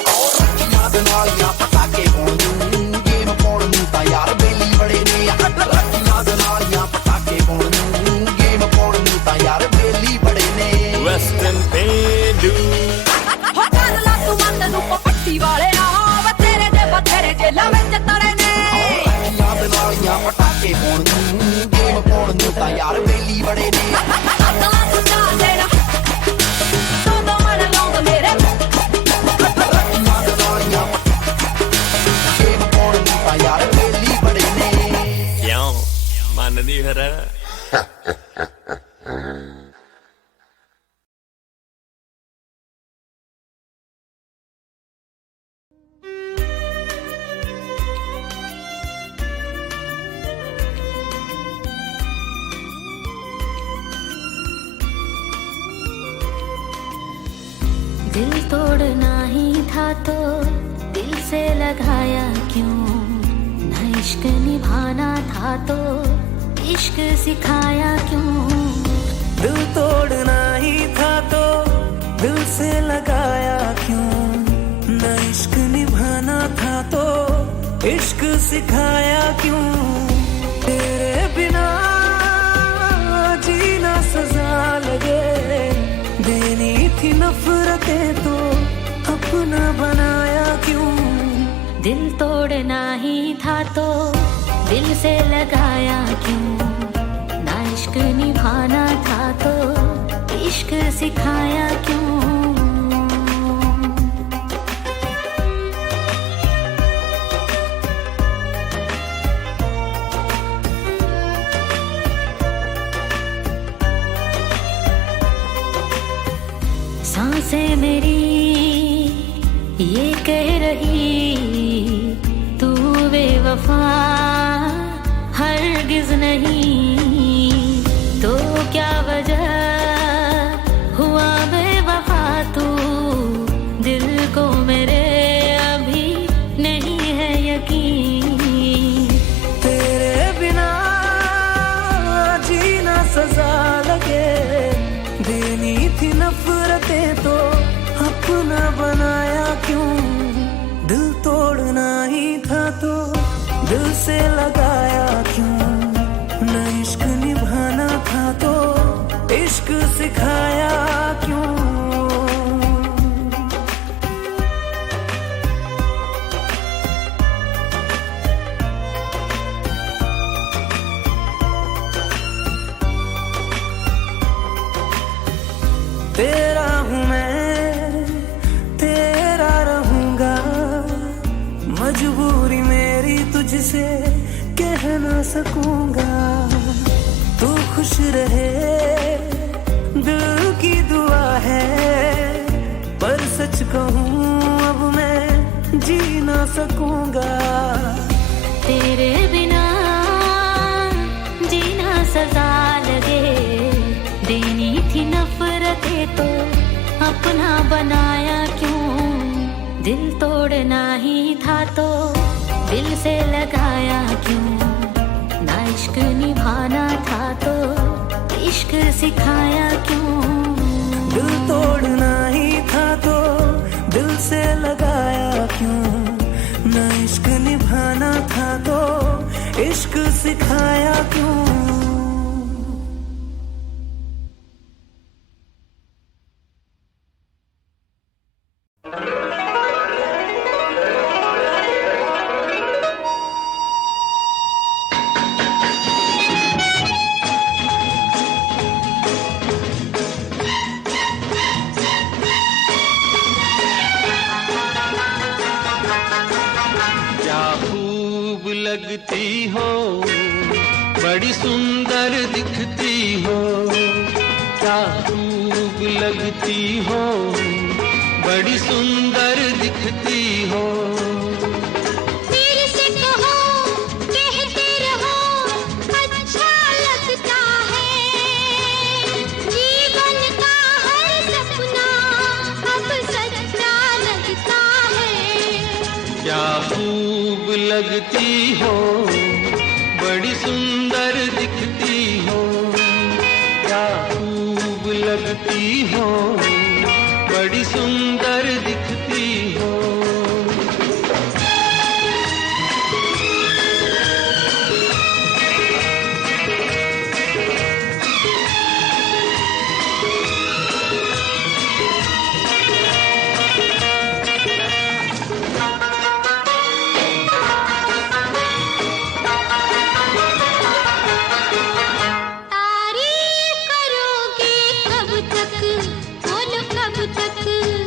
ਆਓ ਰੱਖੀਆਂ ਦੇ ਨਾਲੀਆਂ ਪਟਾਕੇ ਪਾਉਣ ਨੂੰ ਗੇਮ ਪਾਉਣ ਨੂੰ ਤਾਂ ਯਾਰ ਬੇਲੀ ਬੜੇ ਨੇ ਰੱਖੀਆਂ ਦੇ ਨਾਲੀਆਂ ਪਟਾਕੇ ਪਾਉਣ ਨੂੰ ਗੇਮ ਪਾਉਣ ਨੂੰ ਤਾਂ ਯਾਰ ਬੇਲੀ ਬੜੇ ਨੇ ਵੈਸਟਰਨ ਪੇਂਡੂ ਹੋ ਕਰ ਲਾ ਤੂੰ ਮਨ ਨੂੰ ਪੱਟੀ ਵਾਲਿਆ ਵੇ ਤੇਰੇ ਦੇ ਬਥੇਰੇ ਜੇਲਾਂ ਵਿੱਚ ਤੜੇ ਨੇ ਰੱਖੀਆਂ ਦੇ ਨਾਲੀਆਂ ਪਟਾਕੇ ਪਾਉਣ ਨੂੰ ਗੇਮ ਪਾਉਣ ਨੂੰ ਤਾਂ ਯਾਰ ਬੇਲੀ ਬੜੇ ਨੇ ਹੱਥ ਲਾ ਤੂੰ ਚਾਰ ਦਿਨ ਦੋ ਮਨ ਲਾਉਂਦ ਮੇਰੇ ਰੱਖੀਆਂ ਦੇ ਨਾਲੀਆਂ ਗੇਮ ਪਾਉਣ ਨੂੰ ਤਾਂ ਯਾਰ ਬੇਲੀ ਬੜੇ ਨੇ ਕਿਉਂ ਮੰਨਦੀ ਫਿਰ दिल तोड़ना ही था तो दिल से लगाया क्यों ना इश्क निभाना था तो इश्क सिखाया क्यों दिल तोड़ना ही था तो दिल से लगाया क्यों न इश्क निभाना था तो इश्क सिखाया क्यों तेरे बिना जीना सजा लगे देनी थी नफरतें तो अपना बनाया क्यों दिल तोड़ना ही था तो दिल से लगाया क्यों ना इश्क निभाना था तो इश्क सिखाया क्यों सांसें मेरी ये कह रही तू बेवफा हरगिज नहीं तो क्या वजह हुआ बेवफा तू दिल को मेरे अभी नहीं है यकीन सकूंगा। तू खुश रहे दिल की दुआ है, पर सच कहूँ अब मैं जी ना सकूंगा। तेरे बिना जीना सजा लगे, देनी थी नफरतें तो अपना बनाया क्यों। दिल तोड़ना ही था तो दिल से लगाया क्यों। ना इश्क निभाना था तो इश्क सिखाया क्यों। दिल तोड़ना ही था तो दिल से लगाया क्यों। ना इश्क निभाना था तो इश्क सिखाया क्यों। लगती हो, बड़ी सुंदर दिखती हो। क्या खूब लगती हो, बड़ी सुंदर दिखती हो। फिर से कहो, कहते रहो, अच्छा लगता है। जीवन का हर सपना अब सच्चा लगता है। क्या खूब लगती हो, बड़ी सुंदर दिखती हो। क्या खूब लगती हो, बड़ी सुंदर दिखती हो।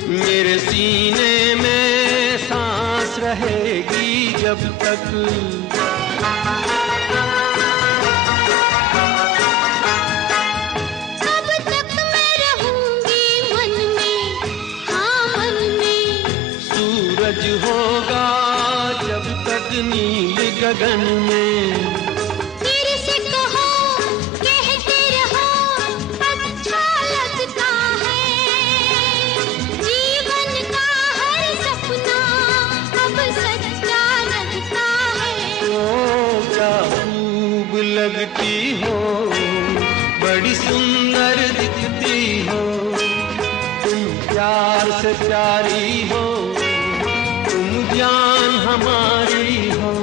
मेरे सीने में सांस रहेगी जब तक। कब तक मैं रहूंगी मन में, हाँ मन में। सूरज होगा जब तक नील गगन में। फिर से कहो, कहते रहो, अच्छा लगता है। जीवन का हर सपना अब सच्चा लगता है। ओ क्या खूब लगती हो, बड़ी सुंदर दिखती हो। तुम प्यार से प्यारी हो, तुम जान हमारी हो।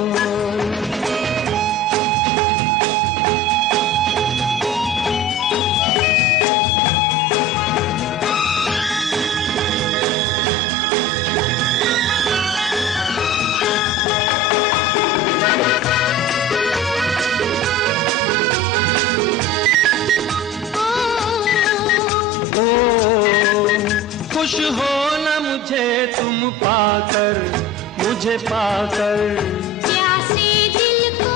खुश हो न मुझे तुम पाकर, मुझे पाकर। प्यासे दिल को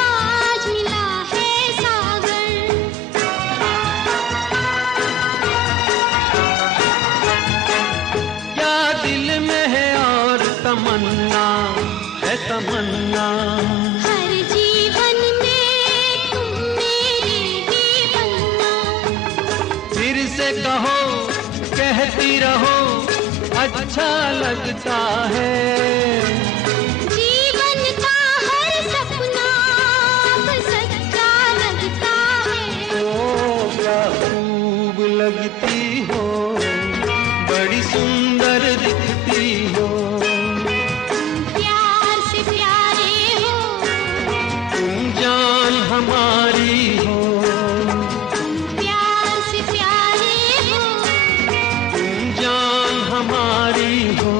आज मिला है सागर। क्या दिल में है और तमन्ना है तमन्ना। हर जीवन में तुम मेरे ही बनना। फिर से कहो, कहती रहो, अच्छा लगता है। जीवन का हर सपना अब सच्चा लगता है। ओ क्या खूब लगती हो, बड़ी सुंदर दिखती हो। प्यार से प्यारे हो, तुम जान हमारी हो। प्यार से प्यारे हो, तुम जान हमारी हो।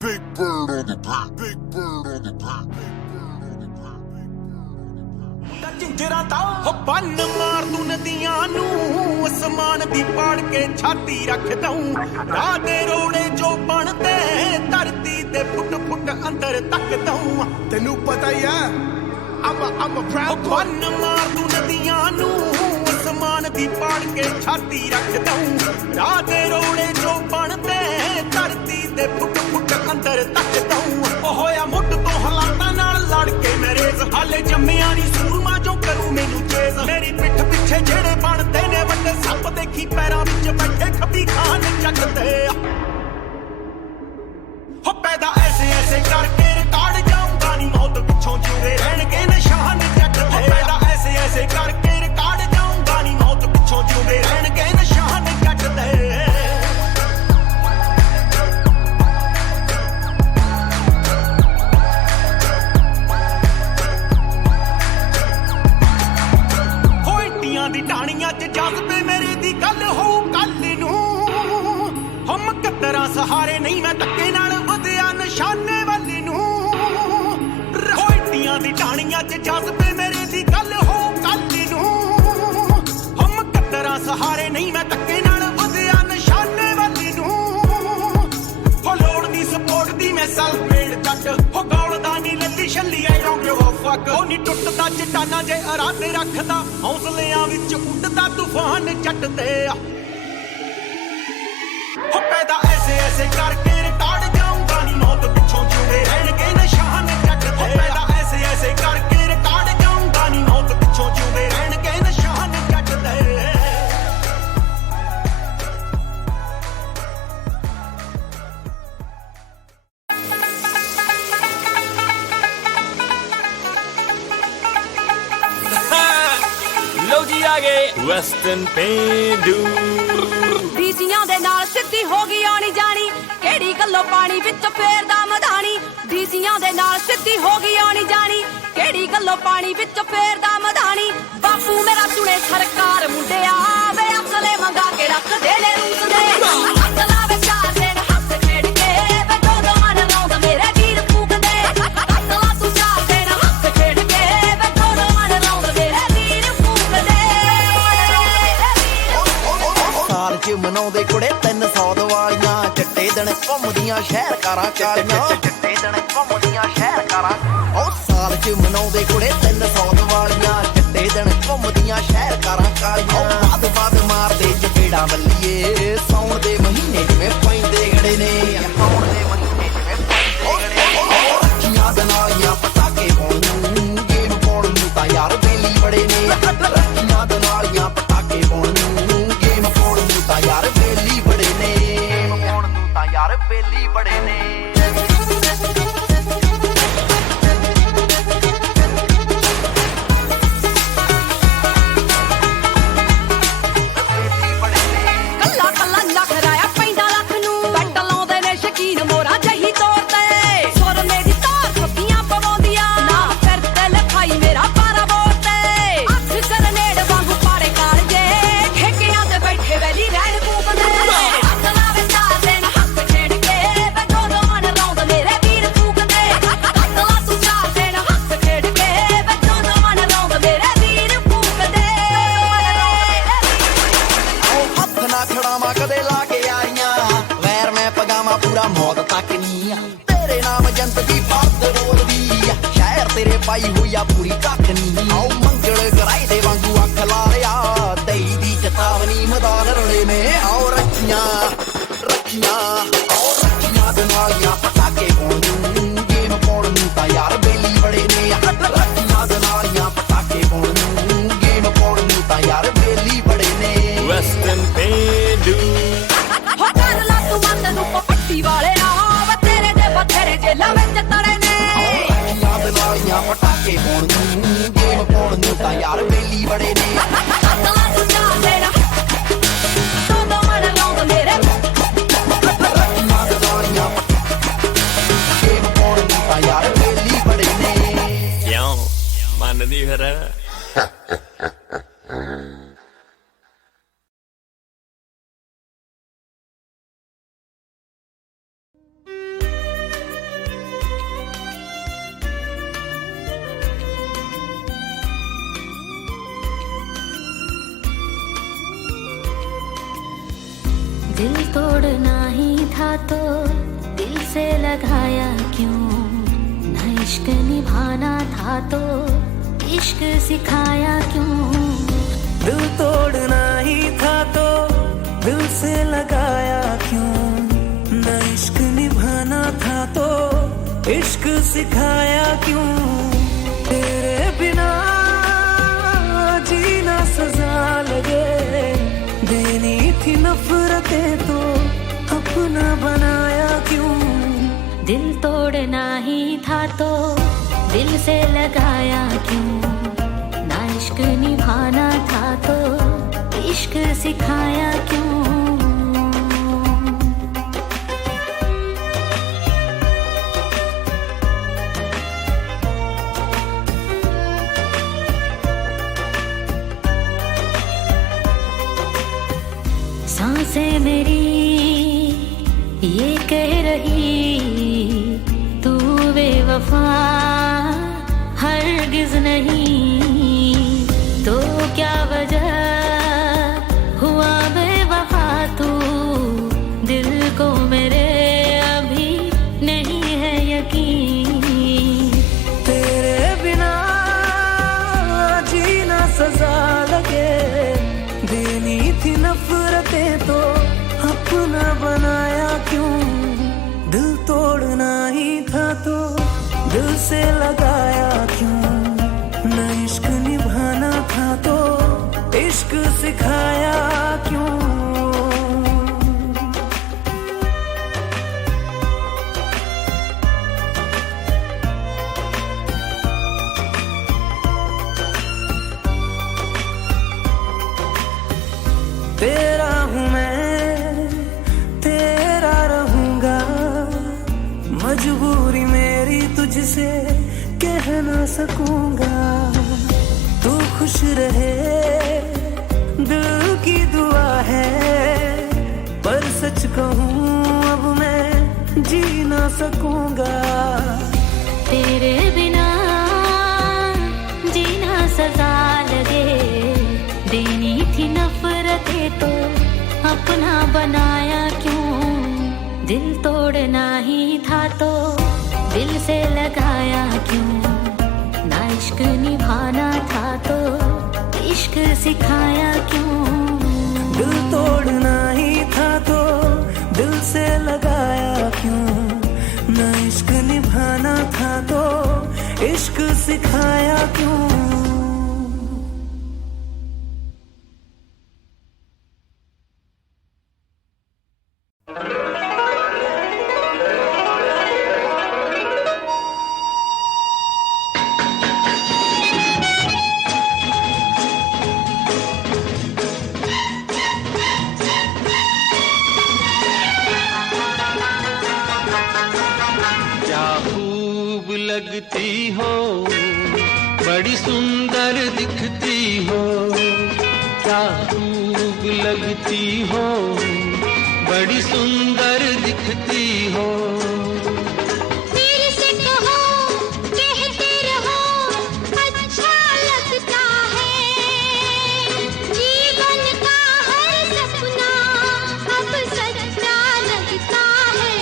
Big bird on the beat. Big bird on the beat. Big bird on the beat. Gujran ਦਾ ਹੋ ਬੰਨ ਮਾਰ ਦੂੰ ਨਦੀਆਂ ਨੂੰ ਅਸਮਾਨ ਦੀ ਪਾੜ ਕੇ ਛਾਤੀ ਰੱਖ ਦਊਂ ਰਾਹ ਦੇ ਰੋੜੇ ਜੋ ਬਣਦੇ ਧਰਤੀ ਦੇ ਫੁੱਟ ਫੁੱਟ ਅੰਦਰ ਤੱਕ ਦਊਂ ਤੈਨੂੰ ਪਤਾ ਹੀ ਆ I'm a proud boy ਬੰਨ ਮਾਰ ਦੂੰ ਨਦੀਆਂ ਨੂੰ ਅਸਮਾਨ ਦੀ ਪਾੜ ਕੇ ਛਾਤੀ ਰੱਖ ਦਊਂ ਰਾਹ ਦੇ ਰੋੜੇ ਜੋ ਬਣਦੇ ਧਰਤੀ ਦੇ ਫੁੱਟ ਫੁੱਟ ਅੰਦਰ ਤੱਕ ਦਊਂ ਉਹ ਹੋਇਆ ਮੁੱਢ ਤੋਂ ਹਾਲਾਤਾਂ ਨਾਲ ਲੜ ਕੇ ਮੇਰੇ ਹਾਲੇ ਜੰਮਿਆ ਨਹੀਂ ਸੂਰਮਾ ਜੋ ਕਰੂ ਮੈਨੂੰ ਚੇਜ਼ ਮੇਰੀ ਪਿੱਠ ਪਿੱਛੇ ਜਿਹੜੇ ਬਣਦੇ ਨੇ ਵੱਡੇ ਸੱਪ ਦੇਖੀ ਪੈਰਾਂ ਵਿੱਚ ਬੈਠੇ ਖੱਬੀ ਖਾਨ ਚੱਕਦੇ ਹੋ ਪੈਦਾ ਐਸੇ ਐਸੇ ਕਰਕੇ ਰਿਕਾਰਡ ਜਾਊਂਗਾ ਨਹੀਂ ਮੌਤ ਪਿੱਛੋਂ ਜਿਉਂਦੇ ਰਹਿਣਗੇ ਨਿਸ਼ਾਨ ਚੱਕਦੇ ਪੈਦਾ ਐਸੇ ਐਸੇ ਕਰਕੇ ਰਿਕਾਰਡ ਜਾਊਂਗਾ ਨਹੀਂ ਮੌਤ ਪਿੱਛੋਂ ਜਿਉਂਦੇ ਰਹਿਣਗੇ ਨਿਸ਼ਾਨ ਚੱਕਦੇ ਦੀ ਟਾਣੀਆਂ 'ਚ ਜਜ਼ਬੇ ਮੇਰੇ ਦੀ ਗੱਲ ਹੋਊ ਕੱਲ ਨੂੰ ਹਮ ਕਤਰਾ ਸਹਾਰੇ ਨਹੀਂ ਮੈਂ ਧੱਕੇ ਨਾਲ ਵਧਿਆ ਨਿਸ਼ਾਨੇ ਵਾਲੀ ਨੂੰ ਰੋਟੀਆਂ ਦੀ ਟਾਣੀਆਂ 'ਚ ਜਜ਼ਬੇ ਮੇਰੇ ਦੀ ਗੱਲ ਹੋਊ ਕੱਲ ਨੂੰ ਹਮ ਕਤਰਾ ਸਹਾਰੇ ਨਹੀਂ ਮੈਂ ਧੱਕੇ ਨਾਲ ਵਧਿਆ ਨਿਸ਼ਾਨੇ ਵਾਲੀ ਨੂੰ ਹੋ ਲੋੜ ਦੀ ਸਪੋਰਟ ਦੀ ਮੈਂ ਸੈਲਫ ਮੇਡ ਕੱਟ ਹੋ ਗੌਲਦਾ ਨਹੀਂ Lalli ਛੱਲੀ I don't give a ਫੱਕ ਉਹ ਨਹੀਂ ਟੁੱਟਦਾ ਚਟਾਨਾ ਜੇ ਇਰਾਦੇ ਰੱਖਦਾ ਹੌਸਲਿਆਂ ਵਿੱਚ ਉੱਡਦਾ ਤੂਫਾਨ ਚੱਟਦੇ ਆ ਹੋ ਪੈਦਾ ਐਸੇ ਐਸੇ ਕਰਕੇ ਰਿਕਾਰਡ ਜਾਊਂਗਾ ਨਹੀਂ ਮੌਤ ਪਿੱਛੋਂ ਜਿਉਂਦੇ ਰਹਿਣਗੇ ਨਿਸ਼ਾਨ ਚੱਟਦੇ ਹੋ ਪੈਦਾ ਐਸੇ ਐਸੇ ਕਰਕੇ ਰਿਕਾਰਡ ਜਾਊਂਗਾ ਨਹੀਂ ਮੌਤ ਪਿੱਛੋਂ ਜਿਉਂਦੇ ਰਹਿਣਗੇ ਨਿਸ਼ਾਨ ਚੱਟਦੇ ਲਓ ਜੀ ਆ ਗਏ ਵੈਸਟਰਨ ਪੇਂਡੂ ਡੀਸੀਆਂ ਦੇ ਨਾਲ ਸਿੱਧੀ ਹੋ ਗਈ ਆਣੀ ਜਾਣੀ ਕਿਹੜੀ ਗੱਲੋਂ ਪਾਣੀ ਵਿੱਚ ਫੇਰਦਾ ਮਧਾਣੀ ਡੀਸੀਆਂ ਦੇ ਨਾਲ ਸਿੱਧੀ ਹੋ ਗਈ ਆਣੀ ਜਾਣੀ ਕਿਹੜੀ ਗੱਲੋਂ ਪਾਣੀ ਵਿੱਚ ਫੇਰਦਾ ਮਧਾਣੀ ਬਾਪੂ ਮੇਰਾ ਚੁਣੇ ਸਰਕਾਰ ਮੁੰਡਿਆ ਵੇ ਅਸਲੇ ਮੰਗਾ ਕੇ ਰੱਖ ਦੇ ਲੈ ਰੂਸ ਦੇ ਹੱਥ ਲਾਵੇ ਚਾਰ ਦਿਨ ਹੱਥ ਖੇਡ ਕੇ ਵੇ ਦੋਨੋਂ ਮਨ ਲਾਉਂਦਾ ਮੇਰੇ ਵੀਰ ਫੂਕਦੇ ਹੱਥ ਲਾ ਤੂੰ ਚਾਰ ਦਿਨ ਹੱਥ ਖੇਡ ਕੇ ਵੇ ਦੋਨੋਂ ਮਨ ਲਾਉਂਦਾ ਮੇਰੇ ਵੀਰ ਫੂਕਦੇ ਸਾਲ ਚ ਮਨਾਉਂਦੇ ਕੁੜੇ 300 ਦੀਵਾਲੀਆਂ ਚੱਟੇ ਦਿਨ ਘੁੰਮਦੀਆਂ ਸ਼ਹਿਰ ਕਾਰਾਂ ਕਾਲੀਆਂ ਚੱਟੇ ਦਿਨ ਘੁੰਮਦੀਆਂ ਸ਼ਹਿਰ ਕਾਰਾਂ ਉਹ ਸਾਲ ਚ ਮਨਾਉਂਦੇ ਕੁੜੇ 300 ਦੀਵਾਲੀਆਂ ਚੱਟੇ ਦਿਨ ਘੁੰਮਦੀਆਂ ਸ਼ਹਿਰ ਕਾਰਾਂ ਕਾਲੀਆਂ ਬਾਦ ਬਾਦ ਮਾਰਦੇ ਚਪੇੜਾਂ ਬੱਲੀਏ ਸੌਣ ਦੇ ਮਹੀਨੇ ਜਿਵੇਂ ਪੈਂਦੇ ਗੜੇ ਨੇ ਸੌਣ ਦੇ ਮਹੀਨੇ ਜਿਵੇਂ ਪੈਂਦੇ ਗੜੇ ਨੇ ਰੱਖੀਆਂ ਦਨਾਲੀਆਂ ਪਟਾਕੇ ਪਾਉਣ ਨੂੰ ਗੇਮ ਪਾਉਣ ਨੂੰ ਤਾਂ ਯਾਰ ਬੇਲੀ ਬੜੇ ਨੇ ਰੱਖੀਆਂ ਦਨਾਲੀਆਂ ਪਟਾਕੇ ਪਾਉਣ ਨੂੰ ਗੇਮ ਪਾਉਣ ਨੂੰ ਤਾਂ ਯਾਰ ਬੇਲੀ ਬੜੇ ਨੇ ਗੇਮ ਪਾਉਣ ਨੂੰ ਤਾਂ ਯਾਰ ਬੇਲੀ ਬੜੇ ਨੇ ਪਾਈ ਹੋਈ ਆ ਪੂਰੀ ਕੱਕਨੀ ਆਓ ਮੰਗਲ ਗਰਾਈ ਦੇ ਵਾਂਗੂ ਅੱਖ ਲਾ ਰਿਆ ਦਈ ਦੀ ਚੇਤਾਵਨੀ ਮੈਦਾਨ ਰਲੇ ਨੇ ਆਓ ਰੱਖੀਆਂ ਦਨਾਲੀਆਂ ਪਟਾਕੇ ਪਾਉਣ ਨੂੰ ਗੇਮ ਪਾਉਣ ਨੂੰ ਤਾਂ ਯਾਰ ਬੇਲੀ ਬੜੇ ਨੇ ਰੱਖੀਆਂ ਦਨਾਲੀਆਂ ਪਟਾਕੇ ਪਾਉਣ ਨੂੰ ਗੇਮ ਪਾਉਣ ਨੂੰ ਤਾਂ ਯਾਰ ਬੇਲੀ ਬੜੇ ਨੇ ਵੈਸਟਰਨ ਪੇਂਡੂ ਹੋ ਕਰ ਲਾ ਤੂੰ ਮੱਤ ਨੂੰ ਪੱਟੀ ਵਾਲੇ ਆ ਤੇਰੇ ਦੇ ਬਥੇਰੇ ਜੇਲਾਂ ਵਿੱਚ ਤੜੇ ਨੇ ਦਨਾਲੀਆਂ ਪਟਾਕੇ ਪਾਉਣ ਨੂੰ ਗੇਮ ਪਾਉਣ ਨੂੰ ਤਾਂ ਯਾਰ ਬੇਲੀ ਬੜੇ ਨੇ ਹੱਥ ਲਾ ਤੂੰ ਚਾਹ ਦੇਣਾ ਦੋਨੋਂ ਮਨ ਲਾਉਂਦਾ ਮੇਰੇ दिल तोड़ना ही था तो दिल से लगाया क्यों, न इश्क निभाना था तो इश्क सिखाया क्यों। दिल तोड़ना ही था तो दिल से लगाया क्यों, न इश्क निभाना था तो इश्क सिखाया क्यों। तेरे बिना जीना सजा लगे, देनी थी नफरतें तो अपना बनाया क्यों। दिल तोड़ना ही था तो दिल से लगाया क्यों, ना इश्क निभाना था तो इश्क सिखाया क्यों। सांसें मेरी ये कह रही तू बेवफा हरगिज नहीं, तो क्या वजह हुआ बेवफा तू, दिल को मेरे अभी नहीं है यकीन। तेरे बिना जीना सजा लगे, देनी थी नफरतें तो अपना बनाया क्यों। दिल तोड़ना ही था तो दिल से लगाया क्यों, न इश्क निभाना था तो इश्क सिखाया क्यों। तेरा हूँ मैं, तेरा रहूंगा, मजबूरी मेरी तुझसे कह ना सकूंगा। तू खुश रहे दिल की दुआ है, पर सच कहूँ अब मैं जी ना सकूंगा। तेरे बिना जीना सजा लगे, देनी थी नफरतें तो अपना बनाया क्यों। दिल तोड़ना ही था तो दिल से लगाया क्यों, ना इश्क निभाना था तो इश्क सिखाया क्यों। दिल तोड़ना ही था तो दिल से लगाया क्यों, न इश्क निभाना था तो इश्क सिखाया क्यों। लगती हो, बड़ी सुंदर दिखती हो, क्या खूब लगती हो, बड़ी सुंदर दिखती हो। फिर से कहो, कहते रहो, अच्छा लगता है। जीवन का हर सपना अब सच्चा लगता है।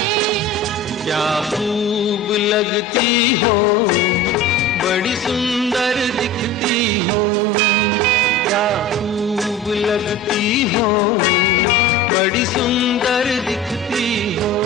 क्या खूब लगती हो, बड़ी सुंदर दिखती हो, क्या खूब लगती हो, बड़ी सुंदर दिखती हो।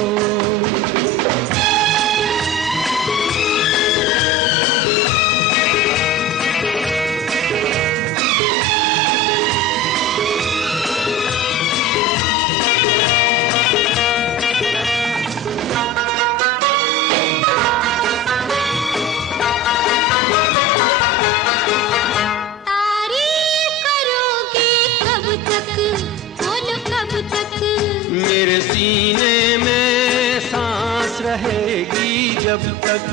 मेरे सीने में सांस रहेगी जब तक,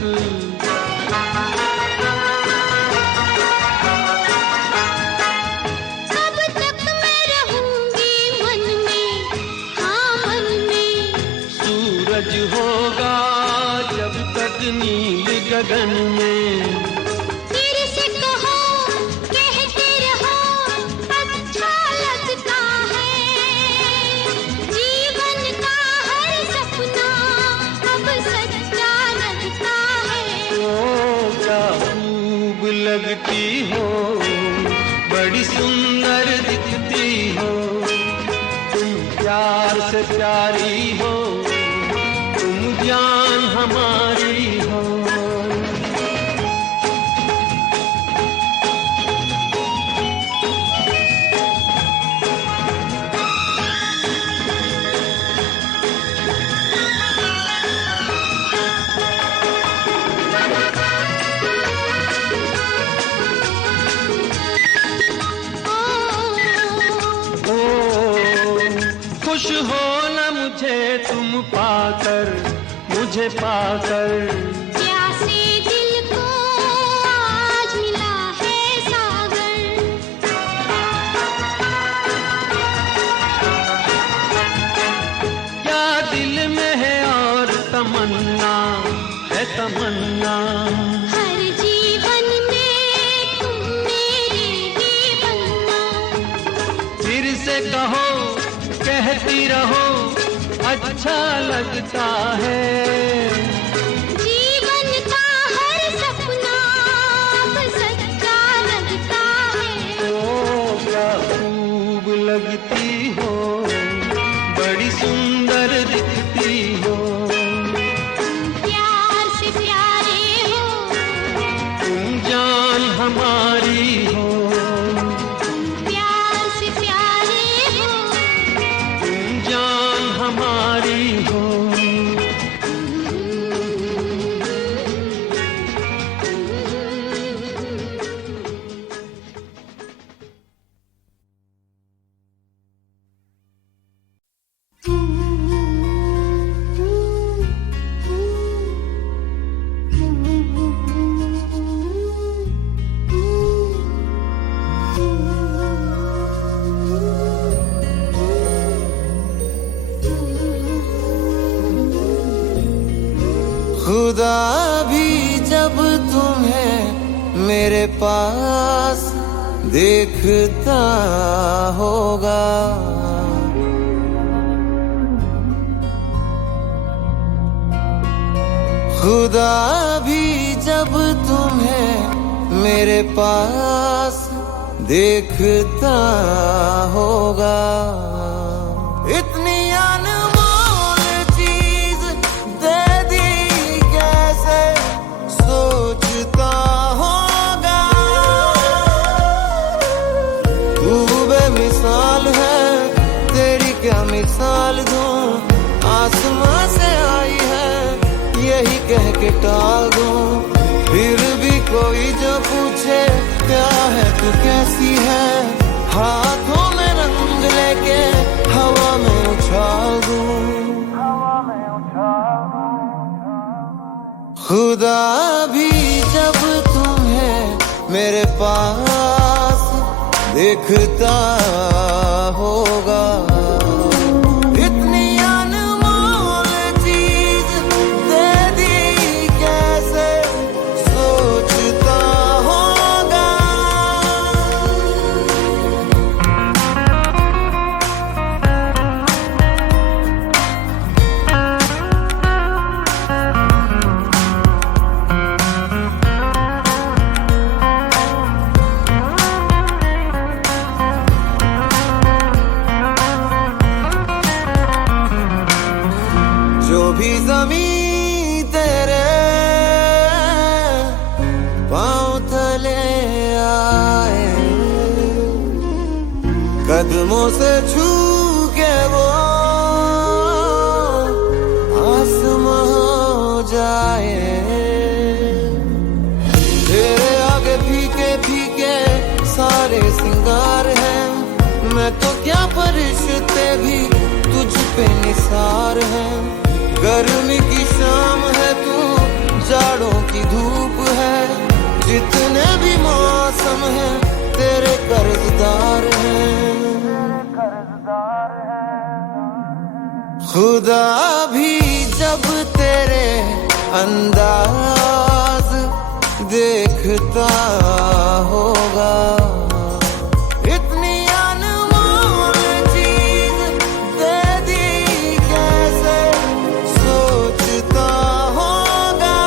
तब तक मैं रहूंगी मन में, हाँ मन में। सूरज होगा जब तक नील गगन में। अच्छा लगता है। जीवन हो, बड़ी सुंदर दिखती हो, तुम प्यार से प्यारी हो, तुम जान हमारी हो। खुश हो न मुझे तुम पाकर, मुझे पाकर। प्यासे दिल को आज मिला है सागर। क्या दिल में है और तमन्ना है तमन्ना। हर जीवन में तुम मेरे ही बनना। फिर से कहो, कहती रहो, अच्छा लगता है। जीवन का हर सपना अब सच्चा लगता है। ओ क्या खूब लगती हो, बड़ी सुंदर दिखती हो, प्यार से प्यारे हो, तुम जान हमारी हो, प्यार से प्यारे हो, तुम जान हमारी हो। खुदा भी जब तुम्हें मेरे पास देखता होगा, खुदा भी जब तुम्हें मेरे पास देखता होगा। इतनी अनमोल चीज दे दी कैसे सोचता होगा। तू बेमिसाल है, तेरी क्या मिसाल दूं। आसमां से आई है, यही कह के टाल दूं। फिर भी कोई जो पूछे क्या है तू कैसी है, हाथों में रंग लेके हवा में उछाल दूं। खुदा भी जब तुम्हें मेरे पास देखता होगा। इतनी अनमोल चीज दे दी कैसे सोचता होगा। जो भी ज़मीं तेरे पाँव तले आए, कदमों से छू के वो आसमां हो जाए। तेरे आगे फीके फीके सारे सिंगार हैं, मैं तो क्या फरिश्ते भी तुझ पे निसार हैं। गर्मी की शाम है तू, जाड़ों की धूप है, जितने भी मौसम हैं तेरे कर्जदार हैं। खुदा भी जब तेरे अंदाज देखता होगा। इतनी अनमोल चीज दे दी कैसे सोचता होगा।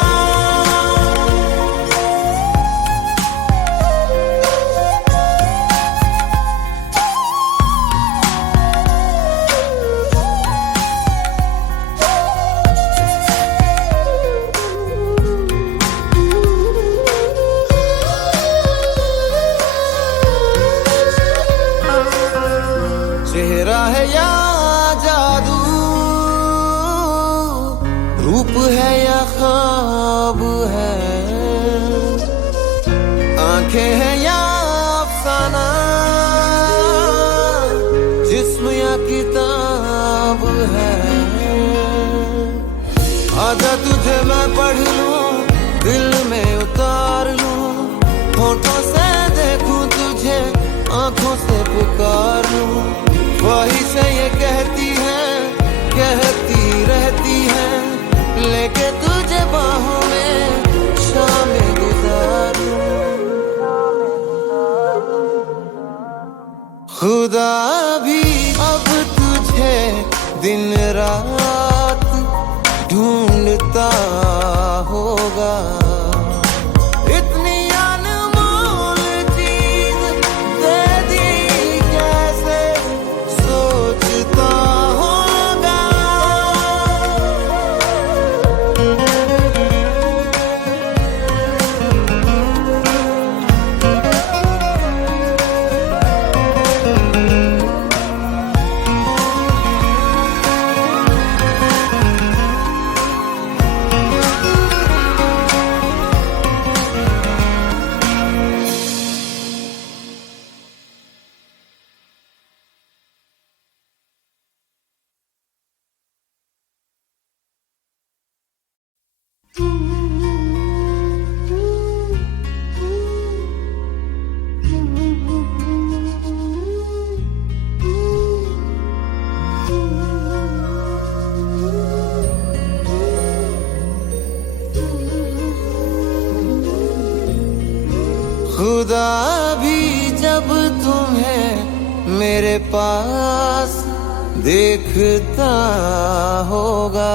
नशा है या जादू, रूप है या ख्वाब है, आंखें हैं या अफसाना, जिस्म या किताब है। आजा तुझे मैं पढ़ लूं, दिल में उतार लूं, होठों से देखूं तुझे, आंखों से पुकार लूं। ख्वाहिशें ये कहती रहती हैं, लेके तुझे बाहों में शामें गुजार लूं। खुदा भी अब तुझे दिन रात ढूंढता होगा, इतनी अनमोल चीज दे दी कैसे सोचता होगा। खुदा भी जब तुम्हें मेरे पास देखता होगा,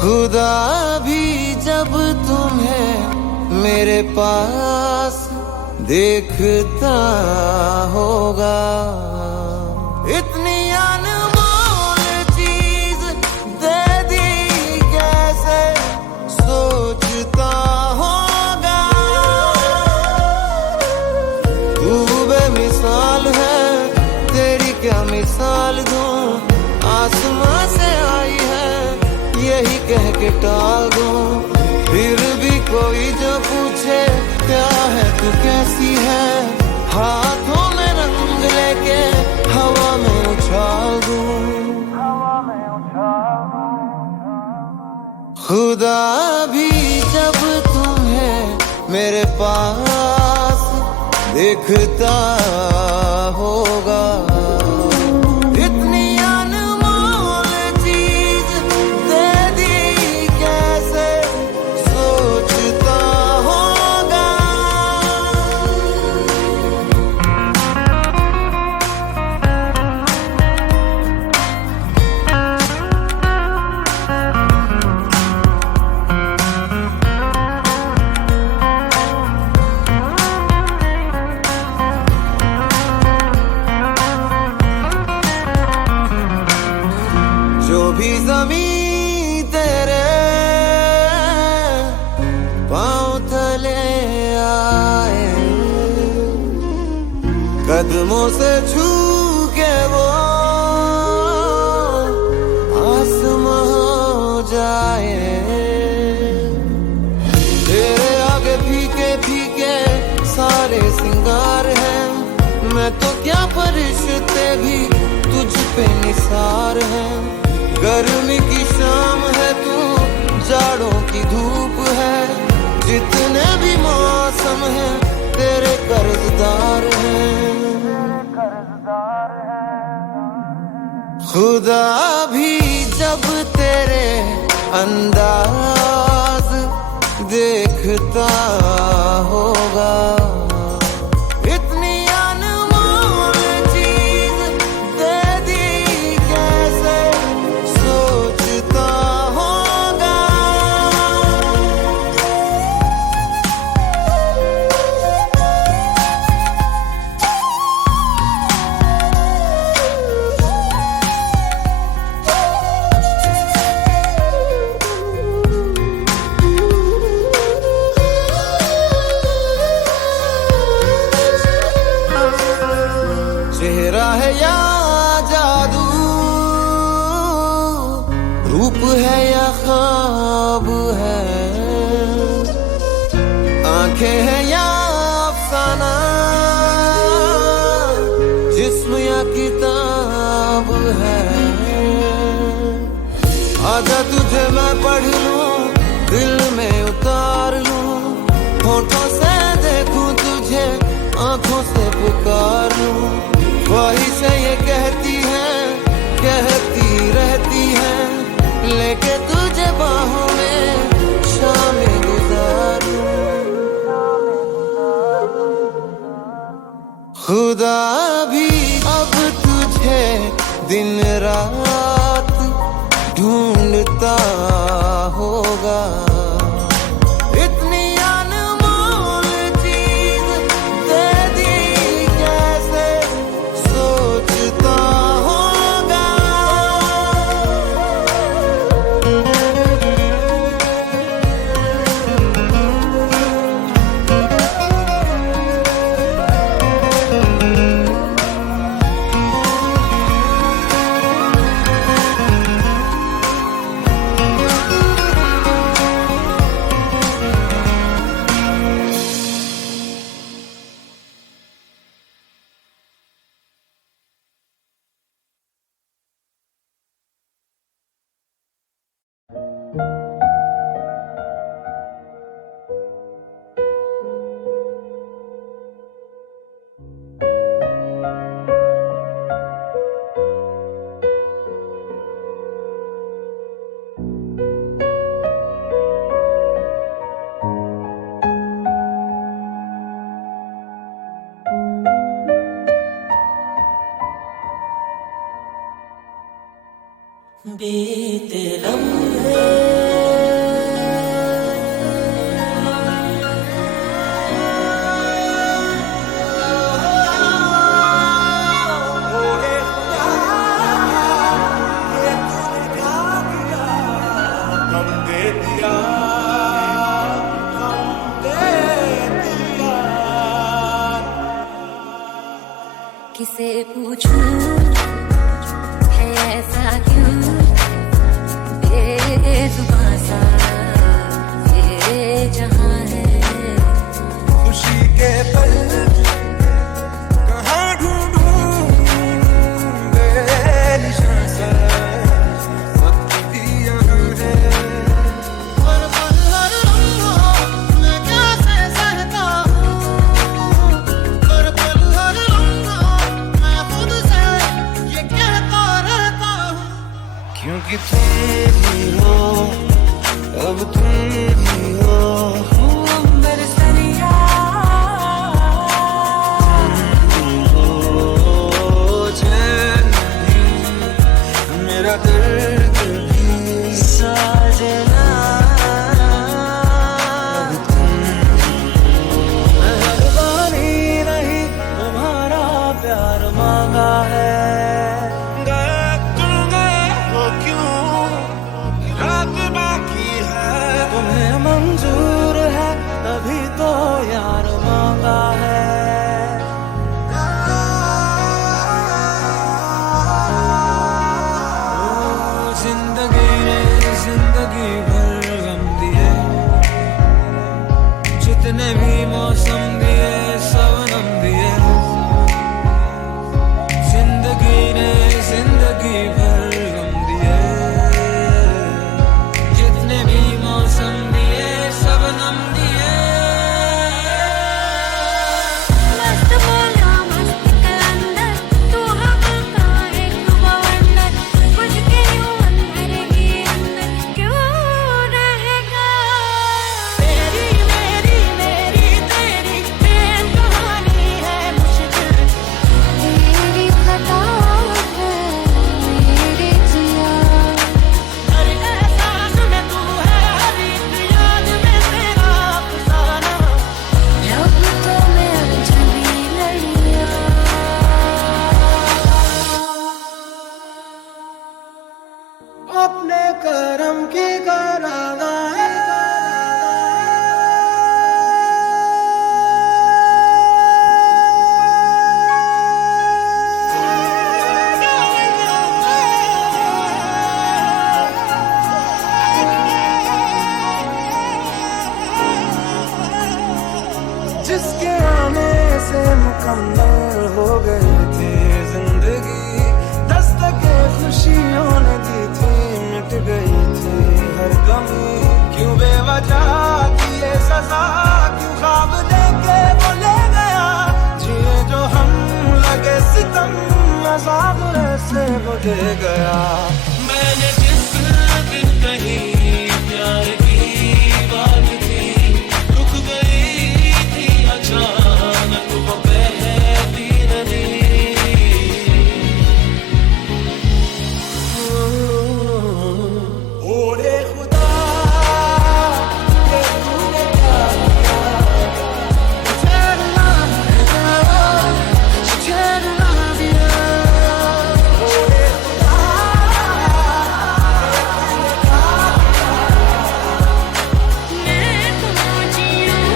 खुदा भी जब तुम्हें मेरे पास देखता होगा, इतनी अनमोल चीज दे दी कैसे सोचता होगा। तू बेमिसाल है, तेरी क्या मिसाल दूं, आसमां से आई है यही कह के टाल दूं। फिर भी कोई जो पूछे क्या है तू कैसी है, हाथों में रंग लेके हवा में उछाल दूं। खुदा भी जब तुम्हें मेरे पास देखता होगा, इतनी अनमोल चीज दे दी कैसे सोचता होगा। जो भी ज़मीं तेरे पाँव तले आए, कदमों से छू के वो आसमां हो जाए। तेरे आगे फीके फीके सारे सिंगार हैं, मैं तो क्या फरिश्ते भी तुझ पे निसार हैं। गर्मी की शाम है तू, जाड़ों की धूप है, जितने भी मौसम हैं तेरे कर्जदार हैं। खुदा भी जब तेरे अंदाज देखता होगा, इतनी अनमोल चीज दे दी कैसे सोचता होगा। या जादू, रूप है या ख्वाब है, आंखें हैं या अफसाना, जिस्म या किताब है। आजा तुझे मैं पढ़ लूं, दिल में उतार लूं, होठों से देखूं तुझे, आंखों से पुकार लूं। ख्वाहिशें ये कहती हैं, कहती रहती हैं, लेके तुझे बाहों में शामें गुजारूं। खुदा भी अब तुझे दिन रात ढूंढता होगा, इतनी अनमोल चीज दे दी कैसे सोचता होगा। बीते लम्हे किसे पूछूं है ऐसा क्यों बेजुबां सा ये जहां है। खुशी के पल कहाँ ढूंढूं बेनिशान सा, वक्त भी यहाँ है। हर पल हर लम्हा मैं कैसे सहता हूँ, हर पल हर लम्हा मैं खुद से ये कहता रहता हूँ, क्योंकि तुम ही हो जिसके आने से मुकम्मल हो गई थी जिंदगी, दस्तके खुशियों ने दी थी, मिट गई थी हर कमी। क्यों बेवजह की ये सजा, क्यों ख्वाब देके वो ले गया, जिए जो हम लगे सितम, अज़ाब ऐसे वो दे गया। मैंने जिस दिन कही प्यार की बात थी, रुक गई थी अचानक वो बहती नदी। ओरे खुदा ये तूने क्या किया, ठहरना दिया, ठहरना दिया। ओरे खुदा मैं तो जियूं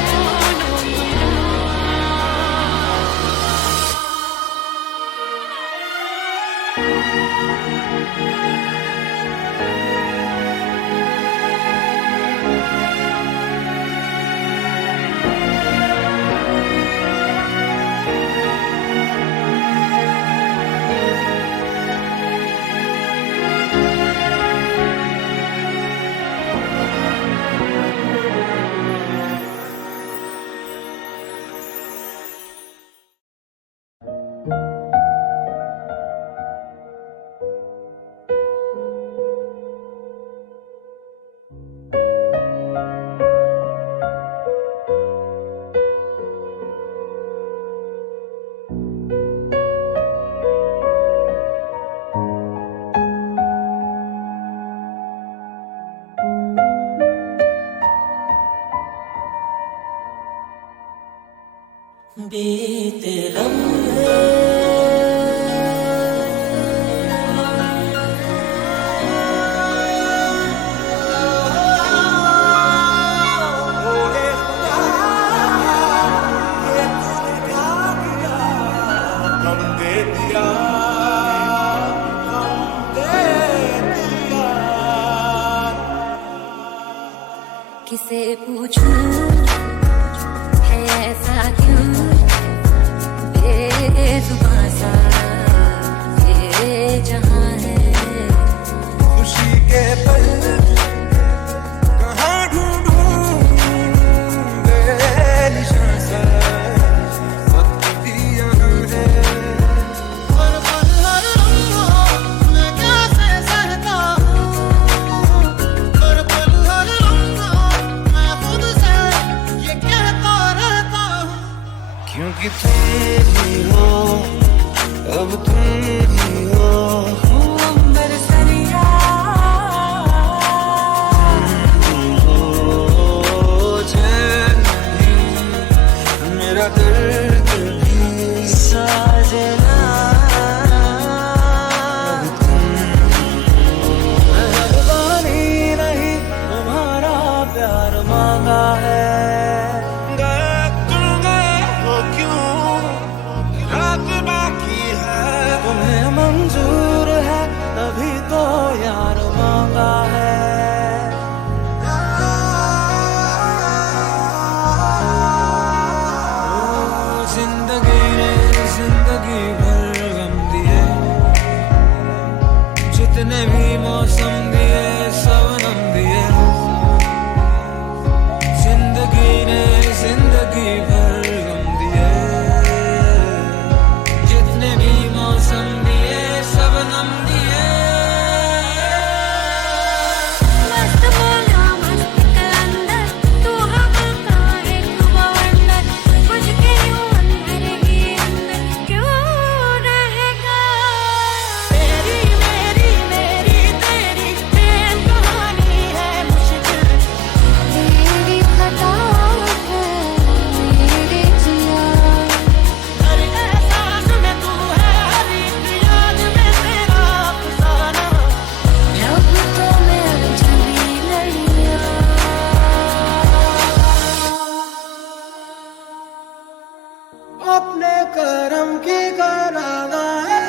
बीते लम्हे ओरे खुदा ये तूने क्या किया, गम दे दिया, गम दे दिया। किसे पूछूं है ऐसा क्यों, बेजुबां सा ये जहां है। खुशी के पल कहाँ ढूंढूं, बेनिशान सा वक्त भी यहाँ है। हर पल हर लम्हा मैं कैसे सहता हूँ, हर पल हर लम्हा मैं खुद से ये कहता रहता हूँ। क्योंकि तुम ही हो, अब तुम ही हो, मेरे सनिया चैन भी, मेरा दर्द भी साजना। अब तुम मेहरबानी नहीं, तुम्हारा प्यार मांगा है। गए तुम गए हो क्यों, रात बाकी है, तुम्हें मंजूर है तभी तो यार मांगा है। जिंदगी ने जिंदगी भर गम दिए, जितने भी मौसम दिए सवनम दिए। जिंदगी ने जिंदगी भर गम दिए, जितने भी मौसम दिए सवनम दिए। मस्त बोला मस्त कलंदर, तू हवा का एक बवंडर, कुछ के यूं अंदर ही अंदर क्यों रहेगा। तेरी मेरी मेरी तेरी प्रेम कहानी है मुश्किल, तेरी खता है मेरे जिया। हर एहसास में तू है, हर एक याद में तेरा अफसाना। जब तो मैं अजनबी लड़िया, अपने करम की कराना है।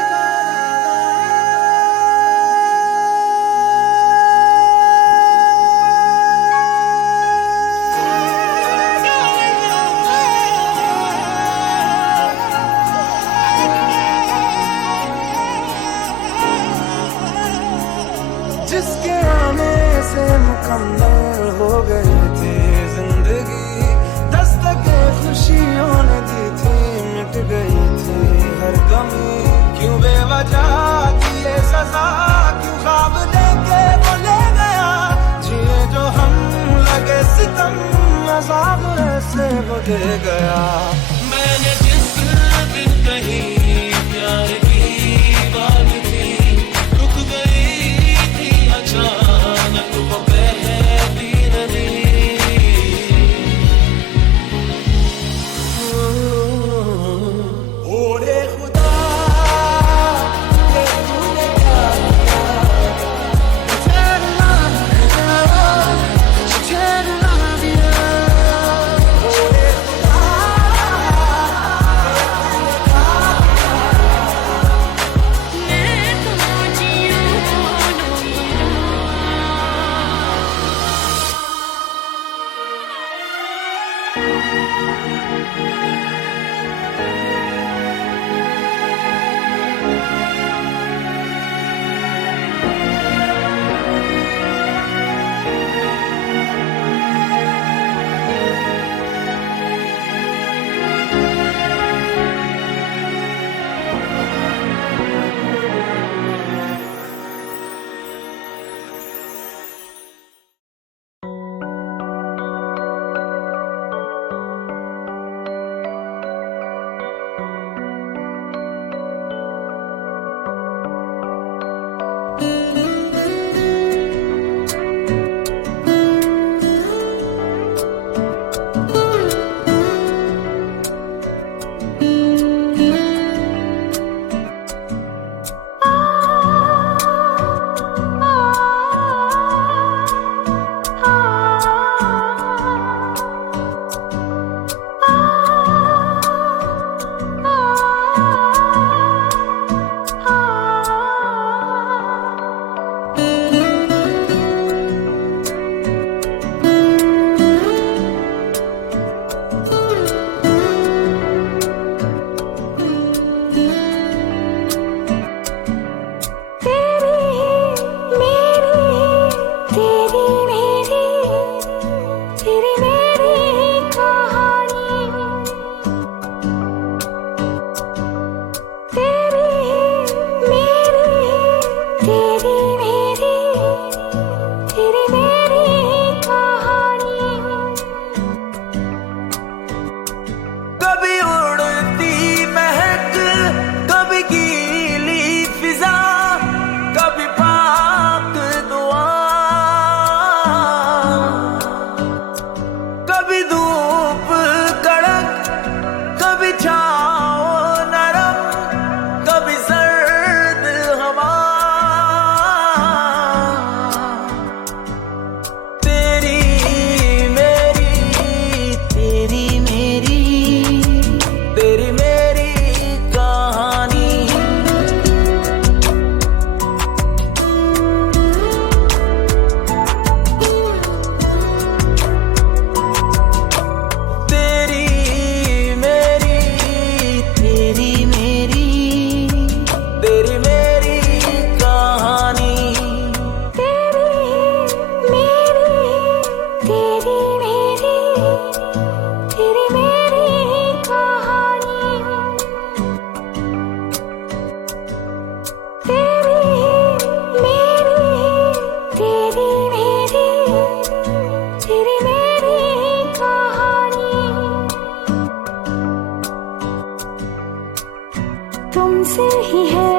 तुमसे ही है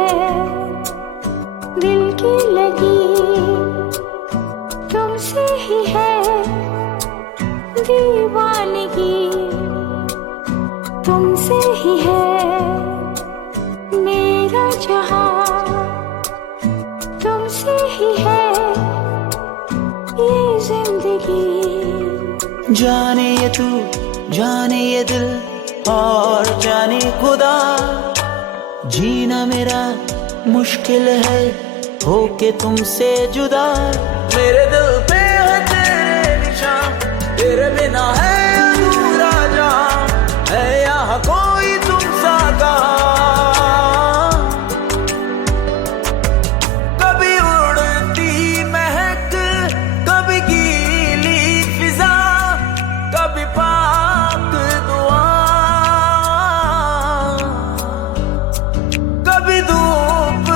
दिल की लगी, तुमसे ही है दीवानगी, तुमसे ही है मेरा जहां, तुमसे ही है ये जिंदगी। जाने ये तू, जाने ये दिल और जाने खुदा, जीना मेरा मुश्किल है होके तुमसे जुदा। मेरे दिल पे है तेरे निशान, तेरे बिना है अधूरा जहां, है यहाँ कोई तुम सा कहाँ। कभी उड़ती महक, कभी गीली फिजा, कभी पाक दुआ, कभी धूप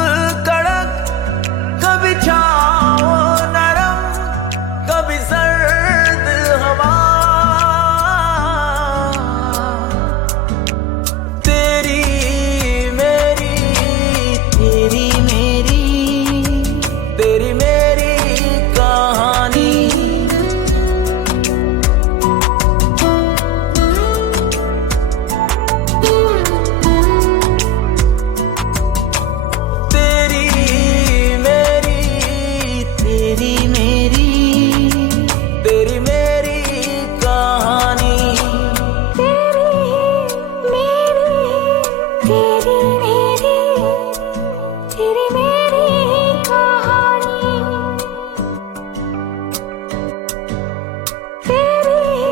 कड़क, कभी छाँव नरम, कभी सर्द हवा। तेरी मेरी, तेरी मेरी, तेरी मेरी कहानी। तेरी मेरी, तेरी मेरी, तेरी मेरी कहानी। तेरी मेरी, तेरी मेरी, तेरी मेरी कहानी। तेरी मेरी,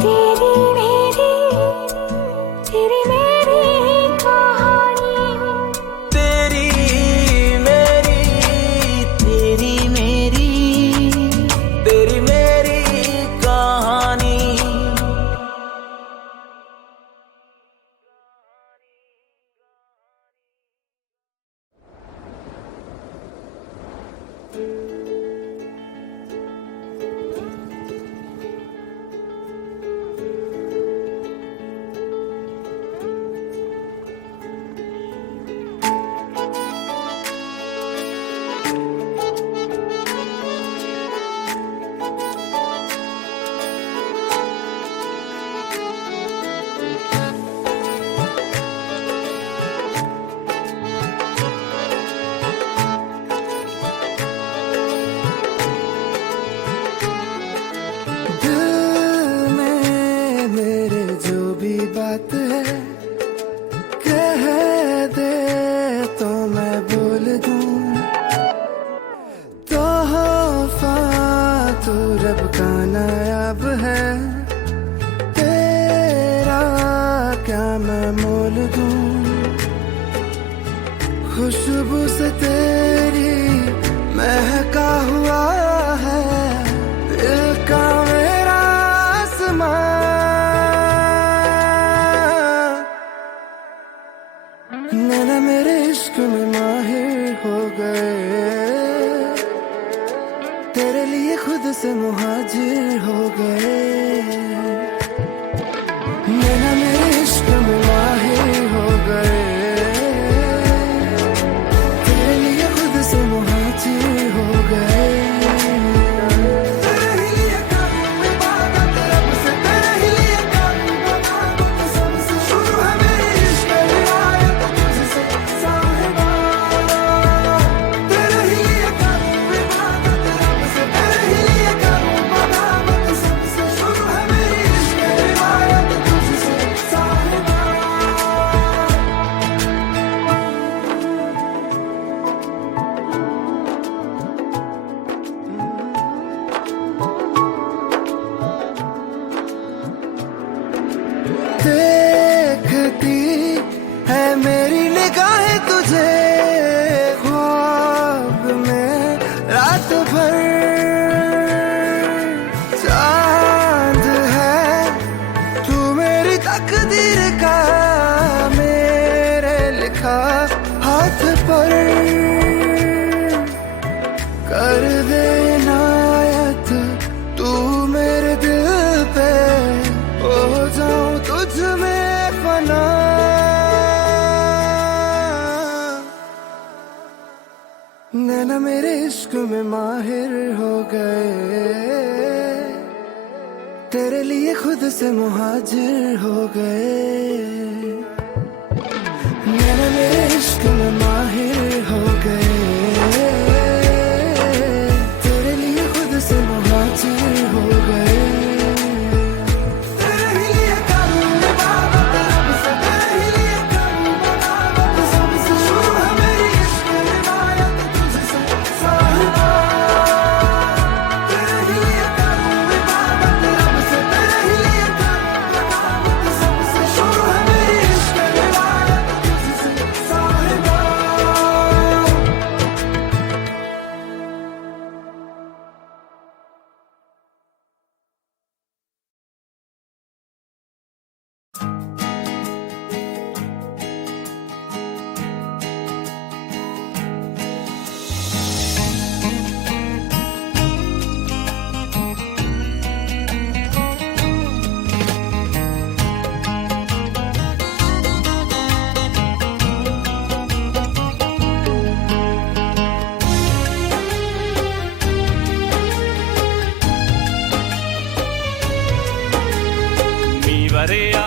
तेरी मेरी, तेरी मेरी कहानी। तेरी मेरी, तेरी मेरी, तेरी मेरी कहानी। दिल में मेरे जो भी बात है कह दे तो मैं बोल दूं, तोहफा तो रब का नायाब है, तेरा क्या मैं मोल दूं। खुशबू से तेरी महका हुआ है दिल का मेरा आसमां। नैना मेरे इश्क में माहिर हो गए, तेरे लिए खुद से मुहाजिर हो गए। नैना मेरे इश्क में माहिर हो गए, तेरे लिए खुद से मुहाजिर हो गए। तेरे ही लिए करूं इबादत रब से, तेरे ही लिए करूं बगावत सबसे। शुरू है मेरी इश्क रिवायत तुझसे साहिबा, तेरे ही लिए करूं इबादत रब से, तेरे ही लिए करूं बगावत सबसे। शुरू है मेरी इश्क रिवायत तुझसे साहिबा। देखती है मेरी निगाहें तुझे ख्वाब में रात भर, चांद है तू मेरी तकदीर का, मेरे लिखा हाथ पर। कर दे इनायत तू मेरे दिल पे, हो जाऊं तुझ में फना। नैना मेरे इश्क में माहिर हो गए, तेरे लिए खुद से मुहाजिर हो गए। नैना मेरे इश्क में माहिर हो गए, तेरे लिए खुद से मुहाजिर हो गए।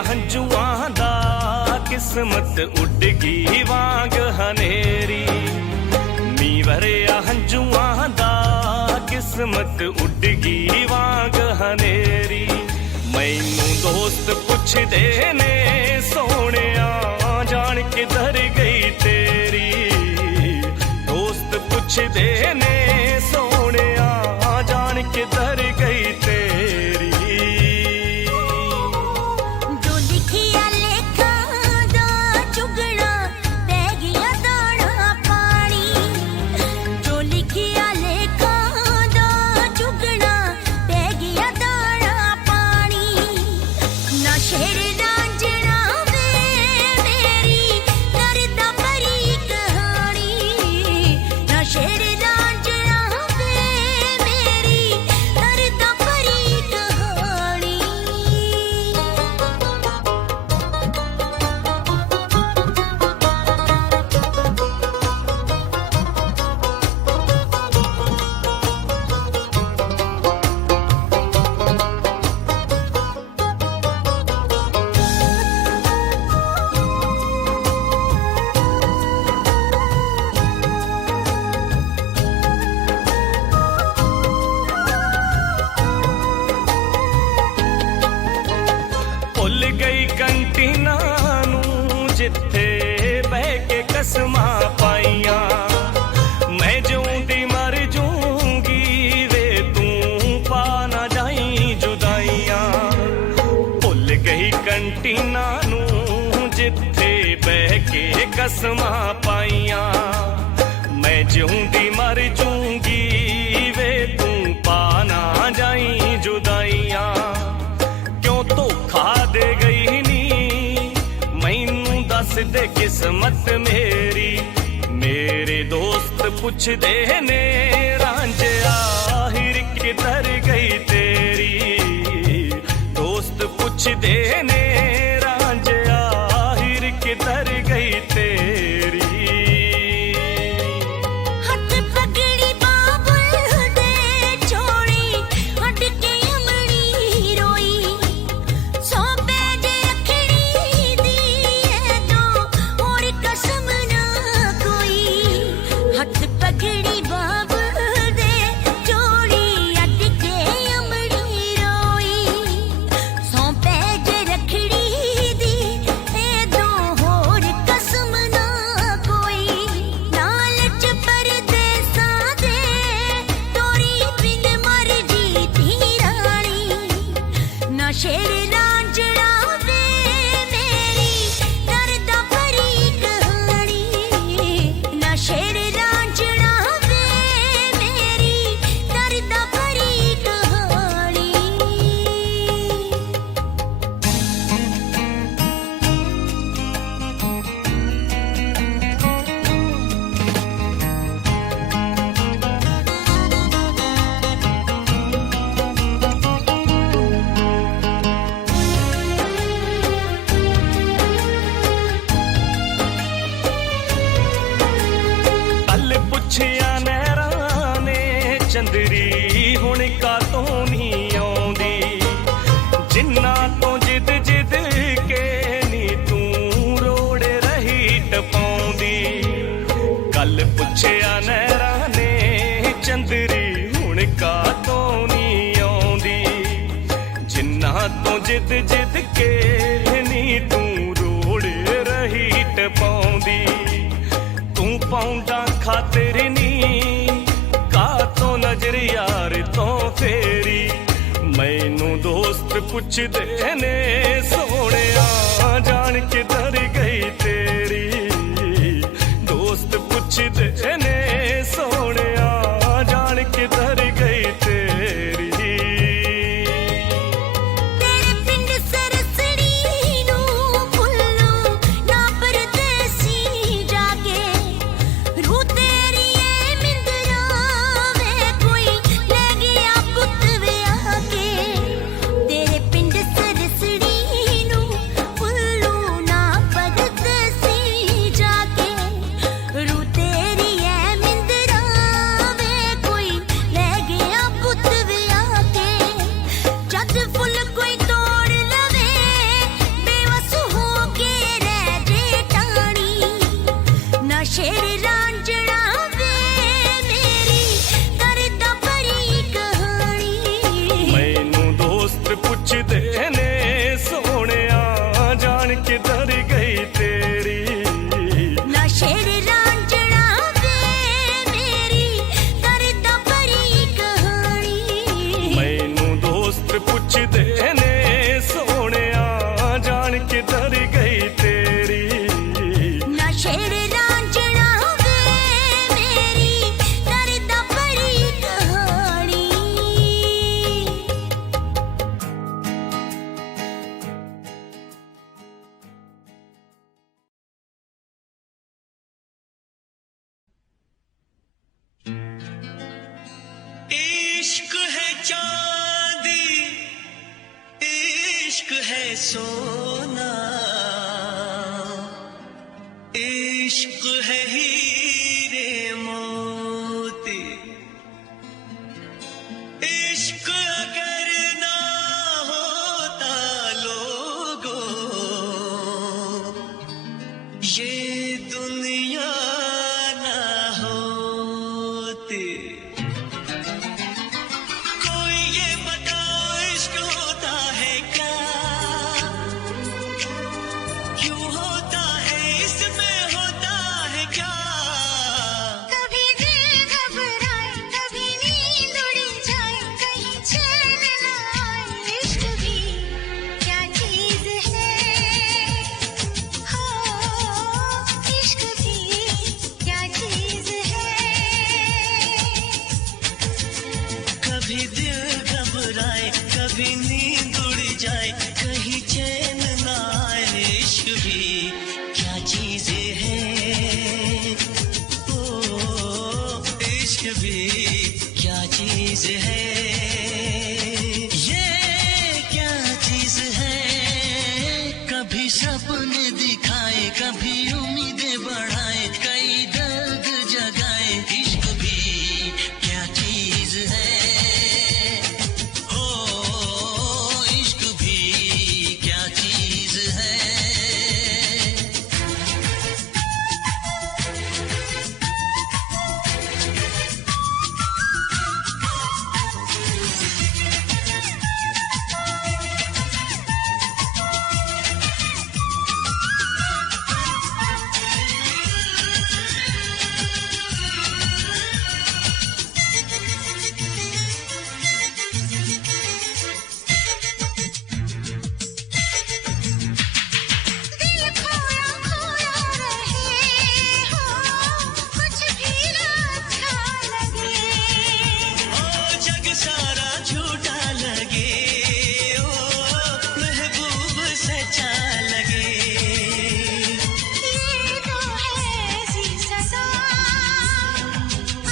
हंजुआं दा किस्मत उड गई वांग हनेरी, नी वरिया हंजुआं दा किस्मत उड गई वांग हनेरी। मैनू दोस्त पुछदे ने सोहणिया जान किधर गई तेरी, दोस्त पुछदे ने सोहणिया जान किधर गई तेरी। कसमां पाइया मैं जिऊंदी मर जूंगी वे तू पाना जाई जुदाइयां। क्यों धोखा दे गई नी मैनू दस दे किस्मत मेरी। मेरे दोस्त पुछदे ने रांझिया आखिर किधर गई तेरी, दोस्त पुछदे ने रांझिया आखिर किधर गई तेरी। हथ पगड़ी बाबुल दे छोड़ी हट के अमड़ी रोई, सौंपे जे अखड़ी दी है तो और कसम ना कोई। हथ पगड़ी बाबुल दे छोड़ी हट के अमड़ी रोई, सौंपे जे रखड़ी दी है तो और कसम ना जिद जिद के नी तू रोड़े रही टपाउंदी तू पाउंडा खातिर नी का तो नजर यार तो फेरी मैनू दोस्त पुछदे ने सोने जान किधर गई तेरी दोस्त पुछदे ने सोने जान किधर गई तेरी तेरे पिंड सरसड़ी नू फुल्लू ना परदेसी जागे रू तेरी ए मिंदरा वे कोई ले गया पुत वे आके तेरे पिंड सरसड़ी नू फुल्लू ना परदेसी जागे रू तेरी ए मिंदरा वे कोई ले गया पुत वे आके जद फुल कोई तोड़ लवे बेवस हो के रह जे टाणी ना शेर रांझणा वे मेरी करदा बड़ी कहानी मैनू दोस्त पुछदे ने सोने जान किधर गई तेरी ना शेर रांझणा वे मेरी करदा बड़ी कहानी मैनू दोस्त पुछदे ने सोने जान किधर गई तेरी ना शेर रांझणा वे मेरी करदा बड़ी कहानी इश्क है चांदी इश्क है सोना इश्क है हीरे मोती इश्क अगर ना होता लोगों ये दुनिया ना होती कोई ये बताओ इश्क होता है क्या क्यों होता है इसमें होता है क्या कभी दिल घबराए कभी नींद उड़ जाए कहीं चैन न आए इश्क भी क्या चीज है हो इश्क भी क्या चीज है कभी दिल घबराए कभी नींद उड़ जाए कहीं चैन ना आए इश्क भी क्या चीज है ओ इश्क भी क्या चीज है ये क्या चीज है कभी सपने दिखाए कभी उम्मीदें बढ़ाए कई दर्द जगाए इश्क भी क्या चीज है ओ इश्क भी क्या चीज है दिल खोया खोया रहे हो कुछ भी ना अच्छा लगे ओ जग सारा झूठा लगे ओ महबूब सच्चा लगे ये तो है ऐसी सजा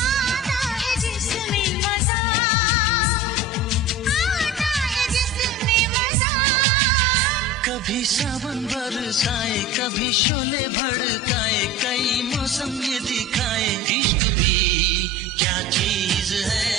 आता है जिसमें मजा आता है जिसमें मजा कभी सावन बरसाए कभी शोले भड़काए कई मौसम ये दिखाए इश्क भी क्या चीज है